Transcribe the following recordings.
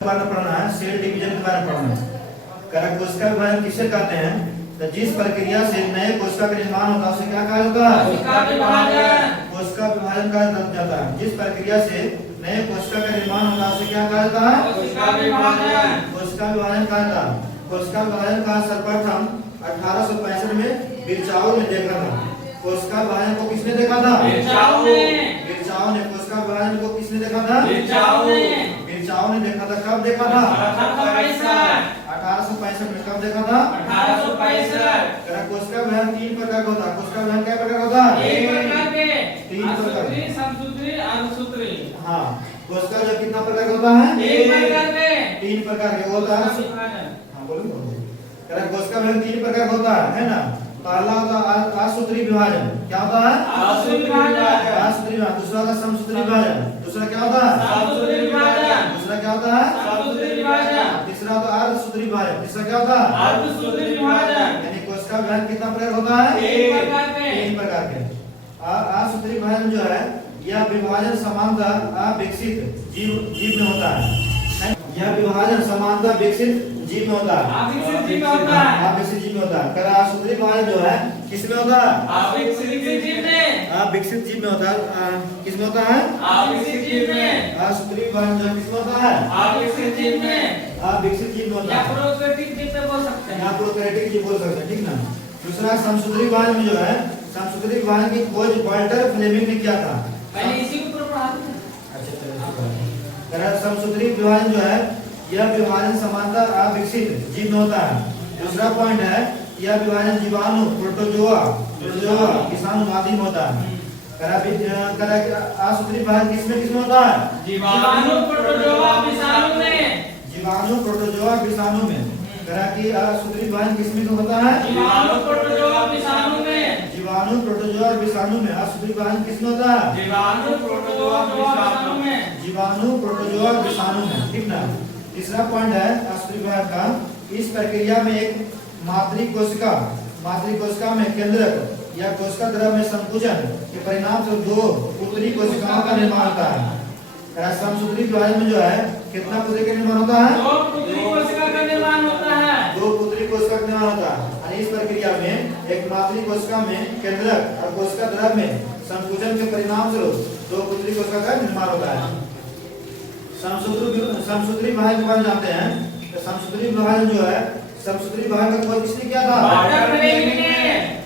पढ़ना है, cell division के बारे में पढ़ना है। कोशिका विभाजन किसे कहते हैं? तो जिस प्रक्रिया से नए कोशिका का निर्माण होता है उसे क्या कहा जाता है? कोशिका विभाजन। कोशिका विभाजन कहा जाता है। जिस प्रक्रिया से नए कोशिका का निर्माण होता है उसे क्या कहा जाता है? कोशिका विभाजन। कोशिका विभाजन कहा जाता है। कोशिका विभाजन का सर्वप्रथम 1865 में बिरचाओ ने देखा था। कोशिका विभाजन को किसने देखा था? बिरचाओ ने। बिरचाओ ने कोशिका विभाजन को किसने देखा था? बिरचाओ ने। बिरचाओ ने देखा था। कब देखा था? 1865 में। कब देखा था? 1865। कोशिका विभाजन 3 प्रकार का होता है। कोशिका विभाजन क्या प्रकार का होता है? एक प्रकार के। 3 प्रकार। असूत्री, समसूत्री, अर्धसूत्री। हाँ, कोशिका जो कितना प्रकार का होता है? एक प्रकार के। 3 प्रकार के होता है। विभाजन। हाँ बोलो। कोशिका विभाजन 3 प्रकार का होता है ना? पहला होता है असूत्री विभाजन। क्या होता है? असूत्री विभाजन। असूत्री विभाजन। दूसरा होता है समसूत्री विभाजन। दूसरा क्या होता है? समसूत्री विभाजन। दूसरा क्या होता है? समसूत्री विभाजन। तीसरा होता है अर्धसूत्री विभाजन। तीसरा क्या होता है? अर्धसूत्री विभाजन। यानी कोशिका विभाजन कितना प्रकार होता है? एक प्रकार के। 3 प्रकार के। असूत्री विभाजन जो है यह विभाजन समानता विकसित जीव में होता है। यह विभाजन समानता विकसित जीव में होता है। अविकसित जीव में होता है। अविकसित जीव में होता है। असूत्री विभाजन जो है किसमें होता है? अविकसित जीव में। विकसित जीव में होता है। किसमें होता है? अविकसित जीव में। असूत्री विभाजन जो है किसमें होता है? अविकसित जीव में। विकसित जीव में होता या है। प्रोकैरियोटिक जीव में बोल सकते हैं। यहाँ प्रोकैरियोटिक जीव बोल सकते हैं, ठीक ना। दूसरा समसूत्री विभाजन में जो है समसूत्री विभाजन की खोज वाल्टर फ्लेमिंग ने किया था। पहले इसी के ऊपर पढ़ा थे। अच्छा चलो। समसूत्री विभाजन जो है यह विभाजन समानता अविकसित जीव में होता है। दूसरा पॉइंट है यह विभाजन जीवाणु, प्रोटोजोआ, विषाणु आदि में होता है। असूत्री विभाजन किसमें होता है? जीवाणु, प्रोटोजोआ, विषाणु में। जीवाणु, प्रोटोजोआ, विषाणु में। असूत्री विभाजन किसमें होता है? जीवाणु, प्रोटोजोआ, विषाणु में। जीवाणु, प्रोटोजोआ और विषाणु में। असूत्री विभाजन किसमें होता है? जीवाणु, प्रोटोजोआ, विषाणु में। जीवाणु, प्रोटोजोआ और विषाणु में, ठीक ना। तीसरा पॉइंट है असूत्री विभाजन का इस प्रक्रिया में एक मातृ कोशिका में केंद्रक या कोशिका द्रव में संकुचन के परिणाम से 2 पुत्री कोशिकाओं का निर्माण होता है। समसूत्री विभाजन में जो है कितना पुत्री का निर्माण होता है? 2 पुत्री कोशिका का निर्माण होता है। 2 पुत्री कोशिका का निर्माण होता है। इस प्रक्रिया में एक मातृ कोशिका में केंद्रक और कोशिका द्रव में संकुचन के परिणाम स्वरूप 2 पुत्री कोशिका का निर्माण होता है। समसूत्री विभाजन के बारे में जानते हैं। तो समसूत्री विभाजन जो है समसूत्री विभाजन का खोज किसने किया था? वाल्टर फ्लेमिंग ने।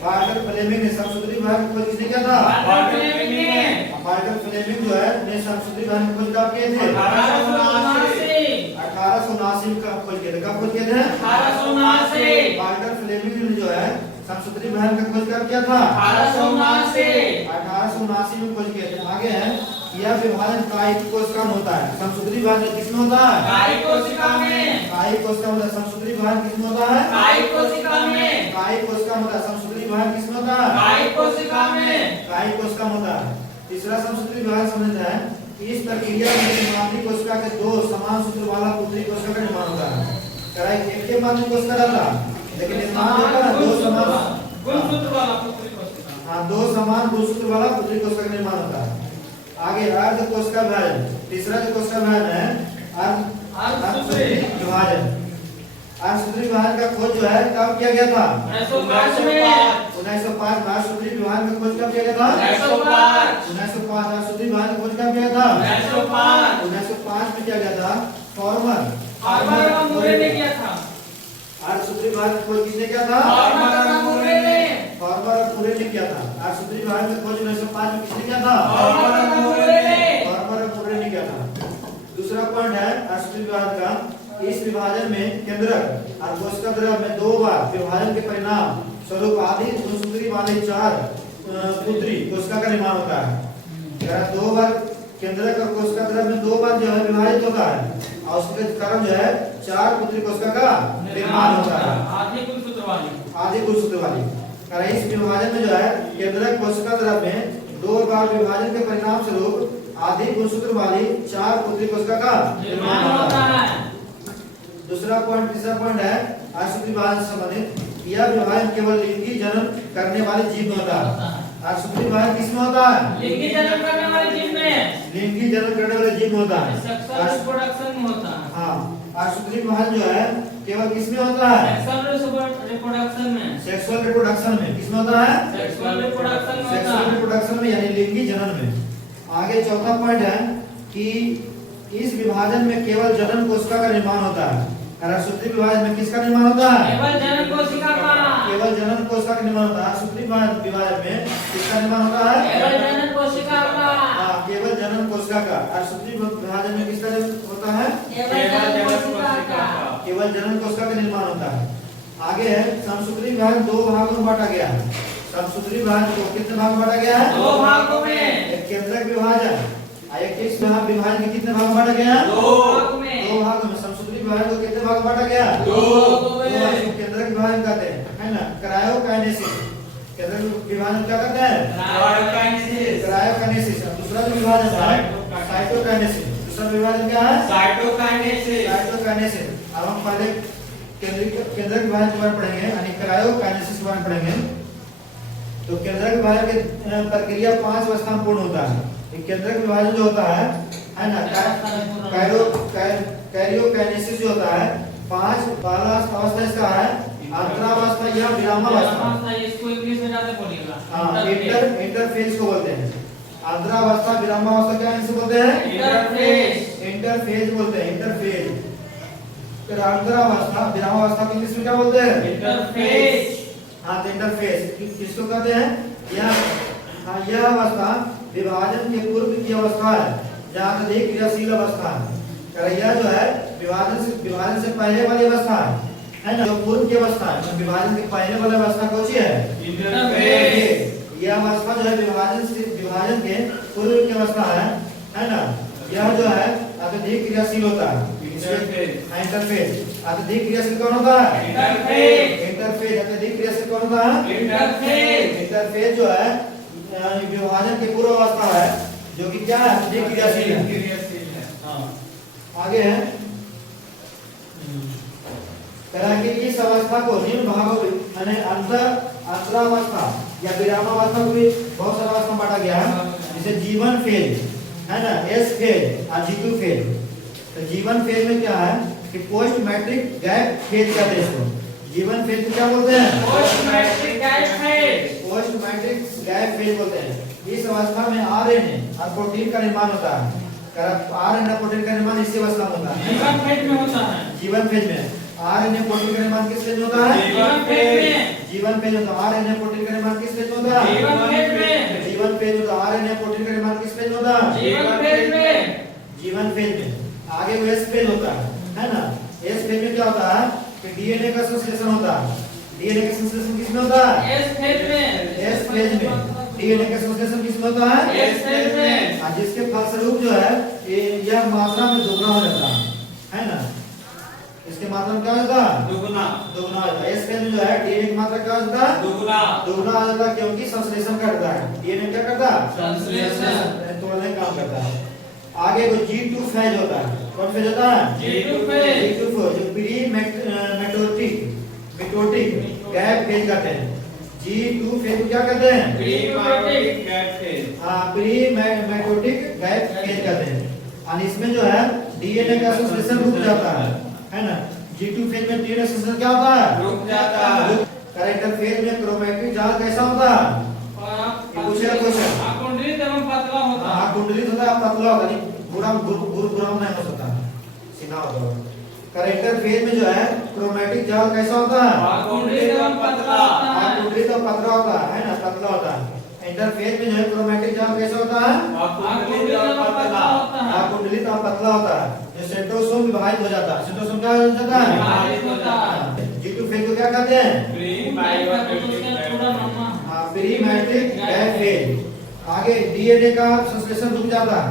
वाल्टर फ्लेमिंग ने समसूत्री विभाजन का खोज किसने किया था? वाल्टर फ्लेमिंग ने। वाल्टर फ्लेमिंग जो है ने समसूत्री विभाजन की खोज कब किए थे? 1879। 1879 का खोज किए थे। कब खोज किए थे? 1879। वाल्टर फ्लेमिंग ने जो है समसूत्री विभाजन का खोज कब किया था? 1879। 1879 में खोज किए थे। आगे है यह विभाजन कायिक कोशिका में होता है। समसूत्री विभाजन किसमें होता है? कायिक कोशिका में। कायिक कोशिका में होता है। समसूत्री विभाजन किसमें होता है? कायिक कोशिका में। कायिक कोशिका में होता है। समसूत्री विभाजन किसमें होता है? कायिक कोशिका में। कायिक कोशिका में होता है। तीसरा समसूत्री विभाजन समझते हैं कि इस प्रक्रिया में मातृ कोशिका के 2 समान सूत्र वाला पुत्री कोशिका का निर्माण होता है। एक के मातृ कोशिका रहता लेकिन निर्माण होता है 2 समान गुणसूत्र वाला पुत्री कोशिका। हाँ, 2 समान गुणसूत्र वाला पुत्री कोशिका का निर्माण होता है। आगे अर्ध कोशिका विभाजन। तीसरा जो कोशिका विभाजन है अर्धसूत्री विभाजन। अर्धसूत्री विभाजन का खोज जो है कब किया गया था? 1905 में। 1905 अर्धसूत्री विभाजन का खोज कब किया गया था? 1905। 1905 अर्धसूत्री विभाजन का खोज कब किया था? 1905। 1905 में किया गया था। फॉर्मर और मुरे ने किया था। अर्धसूत्री विभाजन का खोज किसने किया था? और मुरे ने। फॉर्मर और मुरे ने किया था। अर्धसूत्री विभाजन का खोज 1905 में किसने किया था? और मुरे ने। फॉर्मर और मुरे ने किया था। दूसरा पॉइंट है असूत्री विभाजन का इस विभाजन में केंद्रक और कोशिका द्रव में 2 बार विभाजन के परिणाम स्वरूप आदि गुणसूत्री वाले 4 पुत्री कोशिका का निर्माण होता है। 2 बार केंद्रक और कोशिका द्रव में 2 बार जो है विभाजित होता है और उसके कारण जो है 4 पुत्री कोशिका का निर्माण होता है। आदि गुणसूत्र वाली। इस विभाजन में जो है केंद्रक कोशिका द्रव में 2 बार विभाजन के परिणाम स्वरूप आदि गुणसूत्र वाली 4 पुत्री कोशिका का निर्माण होता है। दूसरा पॉइंट तीसरा पॉइंट है असूत्री विभाजन से संबंधित यह विभाजन केवल लिंगी जन्म करने वाले जीव में होता है। असूत्री विभाजन किसमें होता है? लिंगी जन्म करने वाले जीव में। लिंगी जन्म करने वाले जीव में होता है। सेक्सुअल रिप्रोडक्शन में होता है। हाँ, सूत्री विभाजन जो है केवल किसमें होता है? सेक्सुअल रिप्रोडक्शन में। सेक्सुअल रिप्रोडक्शन में किसमें होता है? सेक्सुअल रिप्रोडक्शन में होता सेक्सुअल है। रिप्रोडक्शन में यानी लिंगी जनन में। आगे चौथा पॉइंट है कि इस विभाजन में केवल जनन कोशिका का निर्माण होता है। सूत्री विभाजन में किसका निर्माण होता है? केवल जनन कोशिका का। केवल जनन कोशिका का निर्माण होता है। सूत्री विभाजन में किसका निर्माण होता है? केवल जनन कोशिका का। हाँ, केवल जनन कोशिका का। और सूत्री विभाजन में किसका होता है? केवल जनन कोशिका का। केवल जनन कोशिका का निर्माण होता है। आगे है समसूत्री विभाजन दो भागों में बांटा गया है। समसूत्री विभाजन को कितने भाग में बांटा गया है? दो भागों में। एक केंद्रक विभाजन इस विभाजन के कितने भाग में बांटा गया है? दो भागों में। दो भागों में। समसूत्री विभाजन को कितने भाग में बांटा गया? दो भागों में। केंद्रक विभाजन कहते हैं, है ना? क्रायोकाइनेसिस। केंद्रक विभाजन क्या कहते हैं? क्रायोकाइनेसिस। क्रायोकाइनेसिस। दूसरा जो विभाजन है साइटोकाइनेसिस। दूसरा विभाजन क्या है? साइटोकाइनेसिस। साइटोकाइनेसिस। अब हम पहले केंद्रक विभाजन के बारे में पढ़ेंगे यानी क्रायोकाइनेसिस के बारे में पढ़ेंगे। तो केंद्रक विभाजन की प्रक्रिया 5 अवस्था में पूर्ण होता है। केंद्रक विभाजन जो होता है ना, कैरियोकाइनेसिस जो होता है 5 पहला अवस्था इसका है अंतरावस्था या विरामावस्था। इसको इंग्लिश में ज्यादा बोलिएगा। हाँ, इंटरफेज को बोलते हैं। अंतरावस्था विरामावस्था क्या इसे बोलते हैं? इंटरफेज। इंटरफेज बोलते हैं। इंटरफेज। फिर अंतरावस्था विरामावस्था को इंग्लिश में क्या बोलते हैं? इंटरफेज। हाँ, तो इंटरफेज किसको कहते हैं? यह अवस्था विभाजन के पूर्व की अवस्था है जहाँ अधिक क्रियाशील अवस्था है। यह जो है विभाजन से पहले वाली अवस्था है ना? जो पूर्व की अवस्था है, विभाजन के पहले वाली अवस्था कौन सी है? इंटरफेज। यह अवस्था जो है विभाजन के पूर्व की अवस्था है ना? यह जो है अत्यधिक क्रियाशील होता है। इंटरफेज। अत्यधिक क्रियाशील कौन होता है? इंटरफेज। अत्यधिक क्रियाशील कौन होता है? इंटरफेज जो है विभाजन की पूर्व अवस्था है जो कि क्या है? अत्यधिक क्रियाशील है। हाँ, आगे है कि इस अवस्था को निम्न भागों यानी अंतरावस्था या विरामावस्था को भी बहुत सारा अवस्था में बांटा गया है। जैसे जीवन फेज है ना, एस फेज और G2 फेज। तो जीवन फेज में क्या है कि पोस्ट मैट्रिक गैप फेज कहते हैं इसको। जीवन फेज क्या बोलते हैं? Post matric gap phase. Post matric gap phase बोलते हैं। इस अवस्था में आरएनए और प्रोटीन का निर्माण होता है। आरएनए प्रोटीन का निर्माण इसी अवस्था में होता है। जीवन फेज में होता है। जीवन फेज में आरएनए प्रोटीन का निर्माण किस फेज में होता है? जीवन फेज में। जीवन फेज में आरएनए प्रोटीन का निर्माण किस फेज में होता है? जीवन फेज में। जीवन फेज में आरएनए प्रोटीन का निर्माण किस फेज में होता है? जीवन फेज में। जीवन फेज में। आगे वो एस फेज होता है ना? एस फेज में क्या होता है कि डीएनए का संश्लेषण होता है। डीएनए का संश्लेषण किसमें होता है? एस फेज में। एस फेज में। डीएनए का संश्लेषण किसमें होता है? एस फेज में। जिसके फलस्वरूप जो है यह मात्रा में दोगुना हो जाता है ना? इसके मात्रा में क्या होता है? दुगुना। दोगुना हो जाता है। एस फेज में जो है डीएनए की मात्रा क्या होता है? दुगुना। दोगुना हो जाता है क्योंकि संश्लेषण करता है। डीएनए क्या करता है? संश्लेषण। तोड़ने का काम करता है। आगे को G2 फेज होता है। कौन फेज होता है? G2 phase. G2 फेज जो प्री मेटोटिक गैप फेज कहते हैं। G2 फेज को क्या कहते हैं? Pre mitotic gap phase. हाँ, प्री मेटोटिक गैप फेज कहते हैं। और इसमें जो है डीएनए का संश्लेषण रुक जाता है ना? G2 फेज में डीएनए संश्लेषण क्या होता है? रुक जाता है। कैरेक्टर फेज में क्रोमैटिक जाल कैसा होता है? पूछेगा क्वेश्चन। कुंडलित एवं पतला होता है। हाँ, कुंडलित होता है, पतला होता है, पूरा पूरा नहीं हो सकता, सीधा होता है। कैरेक्टर फेज में जो है क्रोमैटिक जाल कैसा होता है? कुंडलित एवं पतला होता है। कुंडलित और पतला होता है ना? पतला होता है। इंटरफेज में जो है क्रोमैटिक जाल कैसा होता है? कुंडलित और पतला होता है। कुंडलित और पतला होता है। जो सेंट्रोसोम विभाजित हो जाता है। सेंट्रोसोम क्या हो जाता है? विभाजित होता है। G2 फेज को क्या कहते हैं? Pre matric gap phase. आगे डीएनए का संश्लेषण रुक जाता है।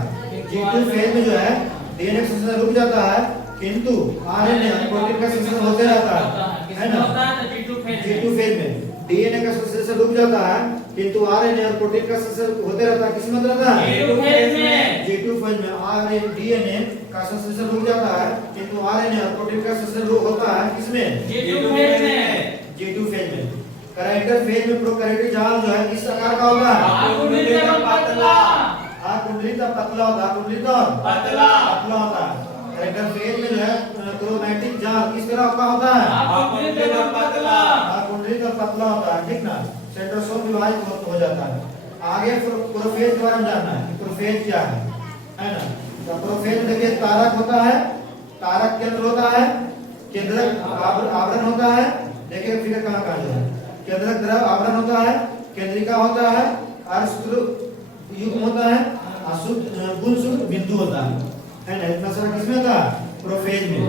G2 फेज में जो है डीएनए का संश्लेषण रुक जाता है किंतु आरएनए प्रोटीन का संश्लेषण होते रहता है ना? G2 फेज में डीएनए का संश्लेषण रुक जाता है किंतु आरएनए और प्रोटीन का संश्लेषण होते रहता है। किसमें रहता है? G2 फेज में आरएनए डीएनए का संश्लेषण रुक जाता है किंतु आरएनए और प्रोटीन का संश्लेषण होता है। किसमें? G2 फेज में। कैरेक्टर फेज में प्रोकैरियोटिक जाल जो है किस आकार का होता है? कुंडलित और पतला। कुंडलित और पतला होता है। कुंडलित और पतला होता है। और इंटरफेज में जो है क्रोमैटिक जाल किस तरह का होता है? आकुंठित एवं पतला। आकुंठित और पतला होता है, ठीक ना। सेंट्रोसोम विभाजित हो जाता है। आगे प्रोफेज के बारे में जानना है, प्रोफेज क्या है ना। तो प्रोफेज में देखिए तारक होता है, तारक केंद्र होता है, केंद्रक आवरण होता है। देखिए फिगर कहाँ जो है, केंद्रक द्रव आवरण होता है, केंद्रिका होता है, अर्धसूत्र युग्म होता है, गुणसूत्र बिंदु होता है ना। इतना सारा किसमें होता है? प्रोफेज में।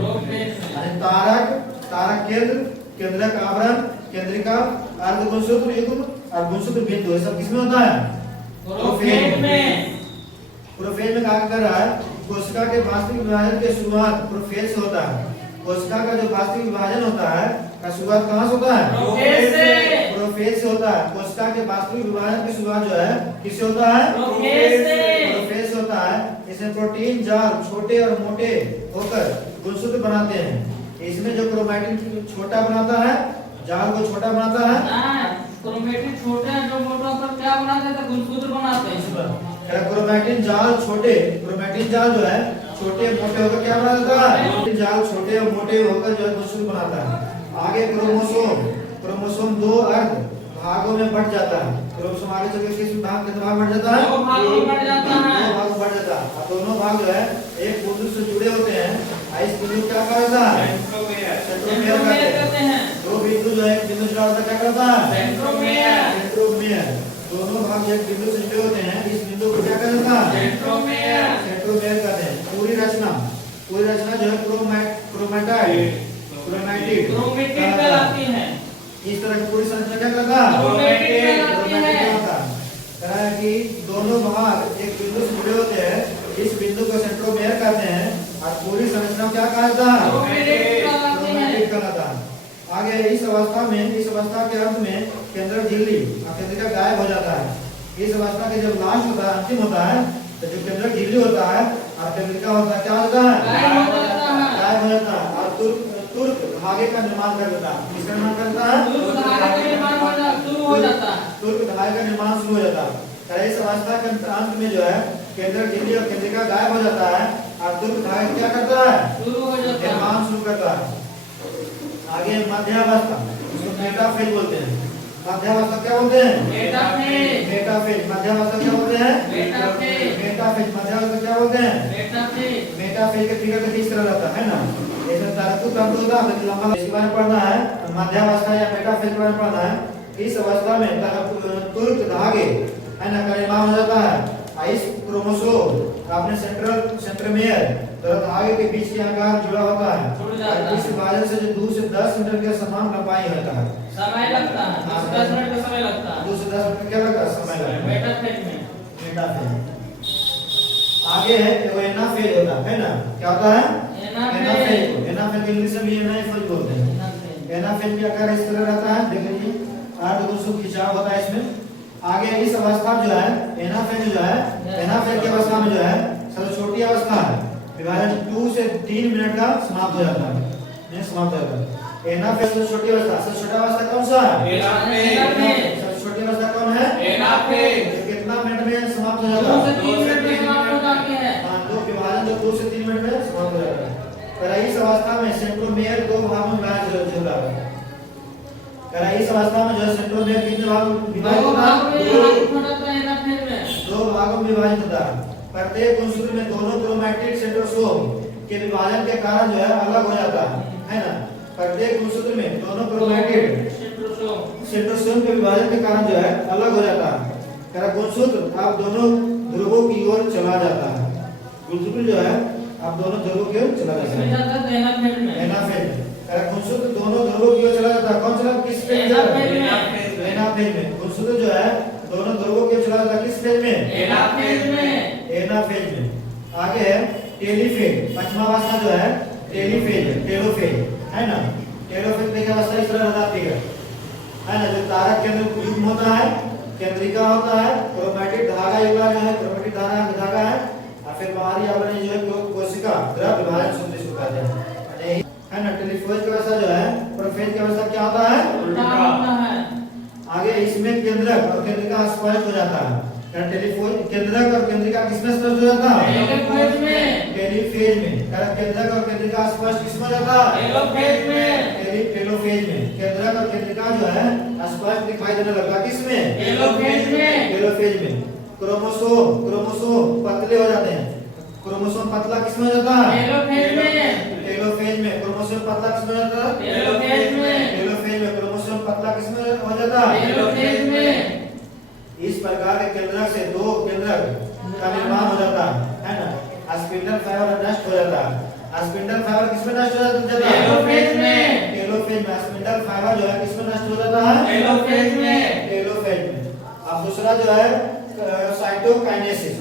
तारक केंद्र, केंद्रक आवरण, केंद्रिका, अर्धगुणसूत्र युग्म और गुणसूत्र बिंदु, ये सब किसमें होता है? प्रोफेज में। प्रोफेज में क्या कर रहा है? कोशिका के वास्तविक विभाजन की शुरुआत प्रोफेज से होता है। कोशिका का जो वास्तविक विभाजन होता है का शुरुआत कहाँ से होता है? प्रोफेज से। प्रोफेज से होता है। कोशिका के वास्तविक विभाजन की शुरुआत जो है किससे होता है? प्रोफेज से। प्रोफेज से होता है। इसमें प्रोटीन जाल छोटे और मोटे होकर गुणसूत्र बनाते हैं। इसमें जो क्रोमैटिन छोटा बनाता है, जाल को छोटा बनाता है, क्रोमैटिन छोटे हैं जो मोटे होकर क्या बनाते हैं? तो गुणसूत्र बनाते हैं। क्रोमैटिन जाल छोटे, क्रोमैटिन जाल जो है छोटे मोटे होकर क्या बना देता है? क्रोमैटिन जाल छोटे और मोटे होकर जो है गुणसूत्र बनाता है। आगे क्रोमोसोम, क्रोमोसोम दो अर्ध भागों में बढ़ जाता है। क्रोमोसोम आगे चलकर किस भाग कितने भाग बढ़ जाता है? दो भागों में बढ़ जाता है। दो भाग बढ़ जाता है। अब दोनों भाग जो है एक बिंदु से जुड़े होते हैं। इस बिंदु क्या कहता है? सेंट्रोमेयर कहते हैं। दो बिंदु जो है एक बिंदु जुड़ा होता है क्या कहता है? सेंट्रोमेयर। सेंट्रोमेयर। दोनों भाग एक बिंदु से जुड़े होते हैं, इस बिंदु को क्या कहता है? सेंट्रोमेयर। सेंट्रोमेयर कहते हैं। पूरी रचना जो है क्रोमैटिड क्रोमैटिड कहलाती है। इस तरह की पूरी संरचना क्या कहता है? क्रोमैटिड कहलाती है। कहा है कि दोनों भाग एक बिंदु से जुड़े होते हैं, इस बिंदु को सेंट्रोमेयर कहते हैं और पूरी संरचना क्या कहता है? क्रोमैटिड कहलाता है। आगे इस अवस्था के अंत में केंद्रक झिल्ली और केंद्रिका गायब हो जाता है। इस अवस्था के जब लास्ट होता है, अंतिम होता है, तो जो केंद्रक झिल्ली होता है और केंद्रिका होता है क्या होता है? गायब हो जाता है। गायब हो जाता है और तुर्क धागे का निर्माण कर देता है। किसका निर्माण करता है? तुर्क धागे का निर्माण शुरू हो जाता है। तुर्क धागे का निर्माण शुरू हो जाता है। इस अवस्था के अंत में जो है केंद्रक झिल्ली और केंद्रिका गायब हो जाता है और तुर्क धागे क्या करता है? शुरू हो जाता है। निर्माण शुरू करता है। आगे मध्यावस्था, इसको मेटाफेज बोलते हैं। मध्यावस्था क्या बोलते हैं? मेटाफेज। मेटाफेज। मध्यावस्था क्या बोलते हैं? मेटाफेज। मेटाफेज। मध्यावस्था क्या बोलते हैं? मेटाफेज। मेटाफेज का फिगर किस तरह रहता है ना, इसमें तंतु तंतु होता है, लंबा इसके बारे में पढ़ना है। मध्यावस्था या मेटाफेज के बारे में पढ़ना है। इस अवस्था में तुर्क धागे है ना का निर्माण हो जाता है। इस क्रोमोसोम अपने सेंट्रोमेयर तथा धागे के बीच के आकार जुड़ा होता है। इस विभाजन से जो 2 से 10 मीटर के समान लंबाई होता है। समय लगता है 10 मिनट का समय लगता है। 2 से 10 मिनट क्या लगता है? समय लगता है। मेटाफेज में। मेटाफेज। आगे है एनाफेज होता है ना, क्या होता है? एनाफेज। एनाफेज इंग्लिश में एनाफेज बोलते हैं। एनाफेज का आकार इस तरह रहता है, देख लीजिए, 8 गुणसूत्र खिंचाव होता है इसमें। आगे इस अवस्था जो है एनाफेज जो है, एनाफेज की अवस्था में जो है सबसे छोटी अवस्था है, विभाजन 2 से 3 मिनट का समाप्त हो जाता है। नहीं समाप्त हो जाता है। एनाफेज सबसे छोटी अवस्था, सबसे छोटा अवस्था कौन सा है? एनाफेज। सबसे छोटी अवस्था कौन है? एनाफेज। कितना मिनट में समाप्त हो जाता 2 से है? 3 मिनट में समाप्त हो जाती है। दो विभाजन जो 2 से 3 मिनट में समाप्त हो जाता है। पर इस अवस्था में सेंट्रोमेयर दो भागों में विभाजित होता है। इस अवस्था में जो सेंट्रोमेयर कितने भागों में विभाजित होता है? 2 भागों में विभाजित होता है। प्रत्येक गुणसूत्र में दोनों क्रोमैटिड सेंट्रोसोम के विभाजन के कारण जो है अलग हो जाता है ना। प्रत्येक गुणसूत्र में दोनों क्रोमैटिड सेंट्रोसोम के विभाजन के कारण जो है अलग हो जाता है। गुणसूत्र अब दोनों ध्रुवों की ओर चला जाता है। गुणसूत्र जो है अब दोनों ध्रुवों की ओर चला जाता है। एनाफेज। गुणसूत्र दोनों ध्रुवों की ओर चला जाता है। कौन चला? किस फेज में? एनाफेज में। गुणसूत्र जो है दोनों ध्रुवों की ओर चला जाता है। किस फेज में? एनाफेज में। एनाफेज में। आगे है टेलीफेज। पांचवा अवस्था जो है टेलोफेज है ना। टेलोफेज की अवस्था इस तरह रहती है ना। जो तारक केंद्र युग्म होता है, केंद्रिका होता है, क्रोमैटिड धागा युग्म जो है, क्रोमैटिड धागा है और फिर बाहरी आवरण जो है कोशिका द्रव विभाजन संदेश होता है ना। टेलीफेज की अवस्था जो है, प्रोफेज की अवस्था क्या होता है? उल्टा होता है। आगे इसमें केंद्रक और केंद्रिका स्पष्ट हो जाता है। टेलीफोन केंद्रक और केंद्रिका किसमें स्पष्ट हो जाता है? टेलीफेज में। टेलीफेज में। केंद्रक और केंद्रिका स्पष्ट किसमें हो जाता है? टेलीफेज में। टेलोफेज में। केंद्रक और केंद्रिका जो है स्पष्ट दिखाई देने लगा किसमें? टेलोफेज में। टेलोफेज में। क्रोमोसोम पतले हो जाते हैं। क्रोमोसोम पतला किसमें हो जाता है? टेलोफेज में। टेलोफेज में। क्रोमोसोम पतला किसमें हो जाता है? टेलोफेज में। टेलोफेज में। क्रोमोसोम पतला किसमें हो जाता है? टेलोफेज में। इस प्रकार के केंद्रक से दो केंद्रक का निर्माण हो जाता है ना। स्पिंडल फाइबर नष्ट हो जाता है। स्पिंडल फाइबर किसमें नष्ट हो जाता है? टेलोफेज में। टेलोफेज में। स्पिंडल फाइबर जो है किसमें नष्ट हो जाता है? टेलोफेज में। टेलोफेज में। अब दूसरा जो है साइटोकाइनेसिस।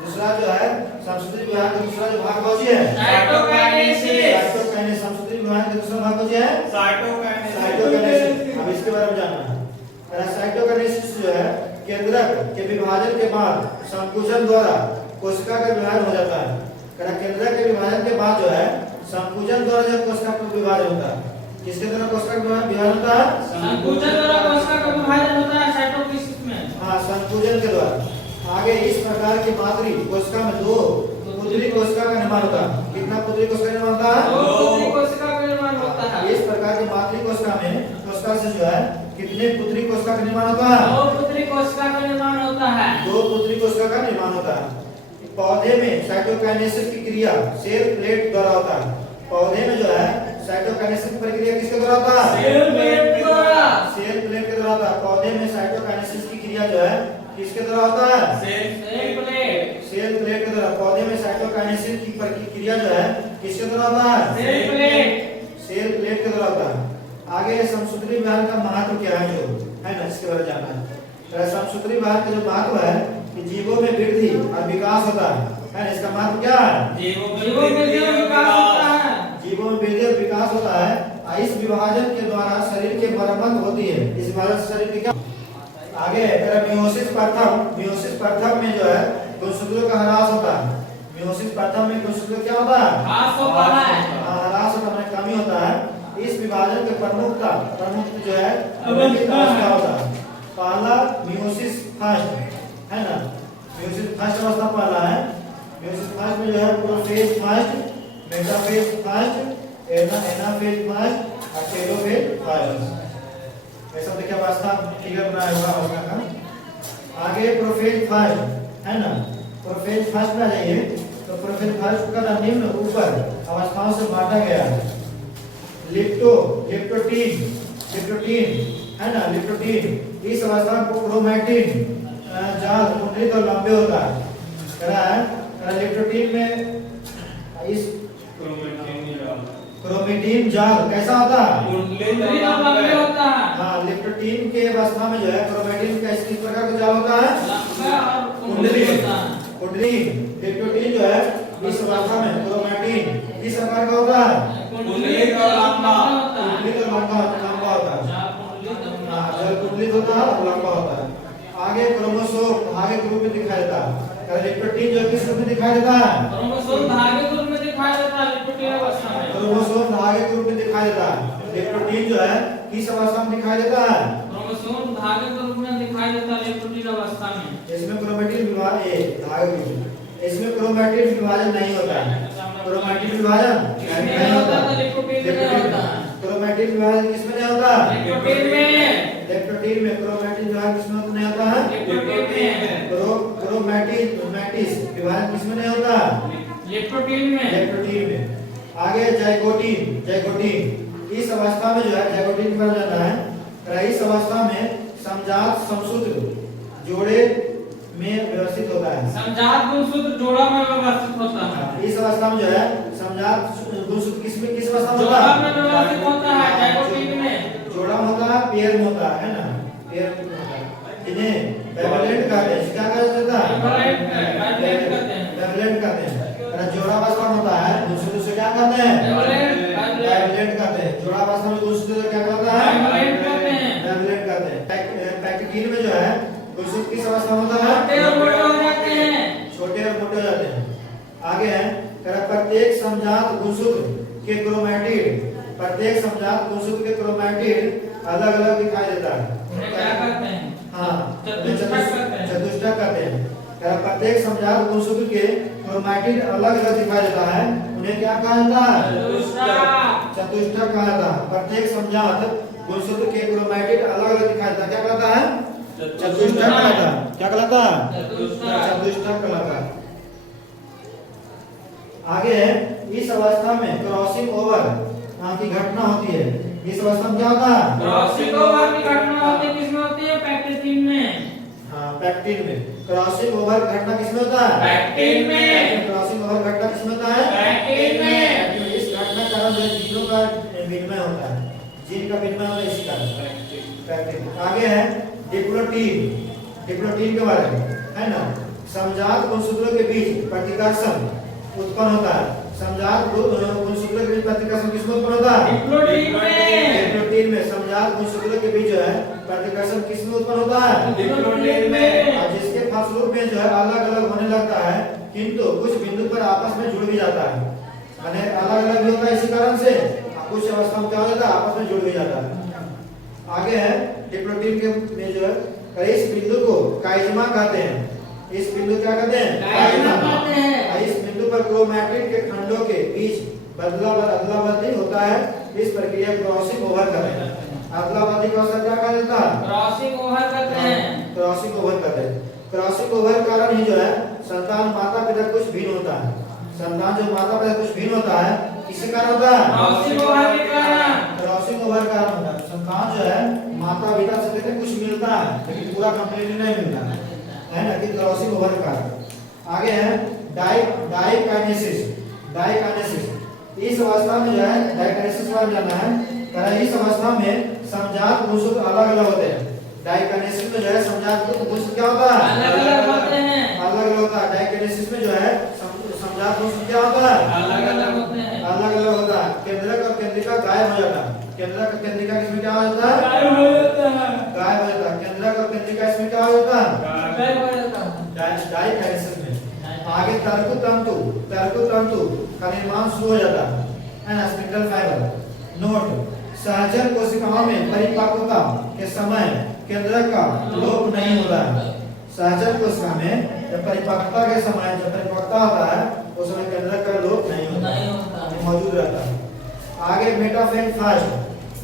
दूसरा जो है संस्कृति विभाग का दूसरा जो भाग कौन सी है? साइटोकाइनेसिस। साइटोकाइनेसिस। संस्कृति विभाग का दूसरा भाग कौन सी है? साइटोकाइनेसिस। साइटोकाइनेसिस। अब इसके बारे में जानना है। साइटोकाइनेसिस जो है केंद्रक के विभाजन के बाद संकुचन द्वारा कोशिका का विभाजन हो जाता है। केंद्रक के विभाजन के बाद जो है संकुचन द्वारा जब कोशिका का विभाजन होता है, किसके द्वारा कोशिका का विभाजन होता है? संकुचन द्वारा कोशिका का विभाजन होता है साइटोकिनेसिस में। हाँ, संकुचन के द्वारा। आगे इस प्रकार की मातृ कोशिका में दो पुत्री कोशिका का निर्माण होता है। कितना पुत्री कोशिका का निर्माण होता है? दो पुत्री कोशिका का निर्माण होता है। इस प्रकार की मातृ कोशिका में कोशिका से जो है कितने पुत्री कोशिका का निर्माण होता है? दो पुत्री कोशिका का निर्माण होता है। दो पुत्री कोशिका का निर्माण होता है। पौधे में साइटोकाइनेसिस की क्रिया सेल प्लेट द्वारा होता है। पौधे में जो है साइटोकाइनेसिस की प्रक्रिया किसके द्वारा होता है? सेल प्लेट के द्वारा। सेल प्लेट के द्वारा होता है। पौधे में साइटोकाइनेसिस की क्रिया जो है किसके द्वारा होता है? Cell plate. सेल प्लेट के द्वारा। पौधे में साइटोकाइनेसिस की क्रिया जो है किसके द्वारा होता है? Cell plate. सेल प्लेट के द्वारा होता है। आगे समसूत्री विभाजन का महत्व क्या है जो है ना, इसके बारे में जानना है। समसूत्री विभाजन का जो महत्व है कि जीवों में वृद्धि और विकास होता है ना। इसका महत्व क्या है? जीवों में वृद्धि और विकास होता है। जीवों में वृद्धि और विकास होता है। इस विभाजन के द्वारा शरीर की मरम्मत होती है। इस विभाजन से शरीर की क्या आगे मियोसिस प्रथम में जो है गुणसूत्रों का ह्रास होता है। मियोसिस प्रथम में गुणसूत्रों क्या होता है? ह्रास होता है। ह्रास होता है, कमी होता है। इस विभाजन के प्रमुख जो है अवस्था होता है। पहला मियोसिस फर्स्ट है ना। मियोसिस फर्स्ट अवस्था पहला है। मियोसिस फर्स्ट में जो है prophase first, metaphase first, anaphase first और टेलोफेज फर्स्ट। ऐसा देखिए अवस्था फिगर बनाया हुआ अवस्था का। आगे प्रोफेज फर्स्ट है ना। प्रोफेज फर्स्ट में आ जाइए तो प्रोफेज फर्स्ट का निम्न ऊपर अवस्थाओं से बांटा गया है। लिप्टोटीन है ना। लिप्टोटीन इस अवस्था को क्रोमैटिन जाल कुंडलित और लंबे होता है। लिप्टोटीन में इस क्रोमेटिन जाल कैसा होता है? कुंडलित और लंबे होता है। हाँ, लिप्टोटीन के अवस्था में जो है क्रोमेटिन का इस प्रकार का जाल होता है लंबा और कुंडली। कुंडलित होता है। कुंडली। लिप्टोटीन जो है इस अवस्था में क्रोमेटिन किस प्रकार का होता है? कुंडलित और लंबा होता है। कुंडलित और लंबा होता है। जाल कुंडलित और लंबा। हाँ, जल कुंडलित होता है और लंबा होता है। आगे क्रोमोसोम धागे के रूप में दिखाई देता है। लिप्टोटीन जो किस रूप में दिखाई देता है? क्रोमोसोम धागे के रूप में दिखाई देता है लिप्टोटीन अवस्था में। क्रोमोसोम धागे के रूप में दिखाई देता है। लिप्टोटीन जो है किस अवस्था में दिखाई देता है? क्रोमोसोम धागे के रूप में दिखाई देता है लिप्टोटीन अवस्था में। इसमें क्रोमैटिन विभाजन धागे के रूप में। इसमें क्रोमैटिन विभाजन नहीं होता है। क्रोमैटिन विभाजन नहीं होता है। क्रोमैटिन विभाजन किसमें नहीं होता? लिप्टोटीन में। लिप्टोटीन में। क्रोमैटिन विभाजन किसमें नहीं होता है? लिप्टोटीन में। क्रोमैटिस विभाजन किसमें नहीं होता? लिप्टोटीन में। लिप्टोटीन में। आगे जाइगोटीन इस अवस्था में जो है जाइगोटीन पर जाना है। इस अवस्था में समजात समसूत्र जोड़े में व्यवस्थित होता है। समजात गुणसूत्र जोड़ा में व्यवस्थित होता है। इस अवस्था में जो है समजात गुणसूत्र किस अवस्था में होता जोड़ा है? में व्यवस्थित होता है जाइगोटीन में। जोड़ा में होता है, पेयर में होता है ना। पेयर में होता है। इन्हें बैवलेंट कहते हैं। क्या कहा जाता है? बैवलेंट कहते हैं। जोड़ा अवस्था में होता है गुणसूत्र से क्या कहते हैं? बैवलेंट कहते हैं। जोड़ा अवस्था में गुणसूत्र क्या कहता है? बैवलेंट कहते हैं। बैवलेंट कहते हैं। पैक्टिकीन में जो है गुणसूत्र किस अवस्था में होता है? छोटे और मोटे हो जाते हैं। छोटे और मोटे हो जाते हैं। आगे है प्रत्येक समजात गुणसूत्र के क्रोमैटिड अलग अलग दिखाई देता है। उन्हें क्या कहते हैं? हाँ, चतुष्फलक कहते हैं। चतुष्फलक चतुष्टक कहते हैं। प्रत्येक समजात गुणसूत्र के क्रोमैटिड अलग अलग दिखाई देता है, उन्हें क्या कहा जाता है? चतुष्टक कहा जाता है। प्रत्येक समजात गुणसूत्र के क्रोमैटिड अलग अलग दिखाई देता है, क्या कहलाता है? चतुष्टक कहलाता है। क्या कहलाता है? चतुष्टक कहलाता है। आगे इस अवस्था में क्रॉसिंग ओवर की घटना होती है। इस अवस्था में क्या होता है? क्रॉसिंग ओवर की घटना होती है, किसमें होती है? पैक्टिन में। हाँ, पैक्टिन में। क्रॉसिंग ओवर घटना किसमें होता है? पैक्टिन में। क्रॉसिंग ओवर घटना किसमें होता है? पैक्टिन में। इस घटना के कारण जो जीनों का विनिमय होता है, जीन का विनिमय होता है इसी कारण पैक्टिन। आगे है डिप्लोटीन। डिप्लोटीन के बारे में है ना, समजात गुणसूत्रों के बीच प्रतिकर्षण उत्पन्न होता है। समजात गुणसूत्रों के बीच प्रतिकर्षण किसमें उत्पन्न होता है? डिप्लोटीन में। डिप्लोटीन में समजात गुणसूत्रों के बीच जो है प्रतिकर्षण किसमें उत्पन्न होता है? डिप्लोटीन में। और जिसके फलस्वरूप में जो है अलग अलग होने लगता है, किंतु कुछ बिंदु पर आपस में जुड़ भी जाता है। माने अलग अलग भी होता है इसी कारण से, कुछ अवस्था में क्या हो जाता है? आपस में जुड़ भी जाता है। आगे है डिप्लोटीन के में जो है इस बिंदु को काइजमा कहते हैं। इस बिंदु क्या कहते हैं? काइजमा कहते हैं। इस बिंदु पर क्रोमैटिड के खंडों के बीच अदला बदली होता है। इस प्रक्रिया क्रॉसिंग ओवर कहते हैं। अदला बदली का अवसर क्या कहा जाता है? क्रॉसिंग ओवर कहते हैं। क्रॉसिंग ओवर कहते हैं। क्रॉसिंग ओवर कारण ही जो है संतान माता पिता कुछ भिन्न होता है। संतान जो माता पिता कुछ भिन्न होता है, किसी कारण होता है? क्रॉसिंग ओवर के कारण। क्रॉसिंग ओवर कारण होता है। संतान जो है माता पिता से कहते कुछ मिलता है, लेकिन पूरा कंप्लीटली नहीं मिलता है ना, कि क्रॉसिंग ओवर के कारण। आगे है डाइकाइनेसिस। डाइकाइनेसिस इस अवस्था में जो है डाइकाइनेसिस के बारे में जानना है। इस अवस्था में समजात गुणसूत्र अलग अलग होते हैं। डाइकाइनेसिस में जो है समजात गुणसूत्र क्या होता है? अलग अलग होते हैं। अलग अलग होता है। डाइकाइनेसिस में जो है समजात गुणसूत्र क्या होता है? अलग अलग होते हैं। अलग अलग होता है। केंद्रक और केंद्रिका गायब हो जाता है। केंद्रक और केंद्रिका इसमें क्या हो जाता है? गायब हो जाता है। गायब हो जाता है। केंद्रक और केंद्रिका इसमें क्या हो जाता है? गायब हो जाता है। डाइकाइनेसिस में आगे तर्कु तंतु का निर्माण शुरू हो जाता है ना, स्पिंडल फाइबर। नोट, सहजन कोशिकाओं में परिपक्वता के समय केंद्रक का लोप नहीं होता है। सहजन कोशिका में जब परिपक्वता के समय जब परिपक्वता होता है उस समय केंद्रक का लोप नहीं होता है, मौजूद रहता है। आगे मेटाफेज फास्ट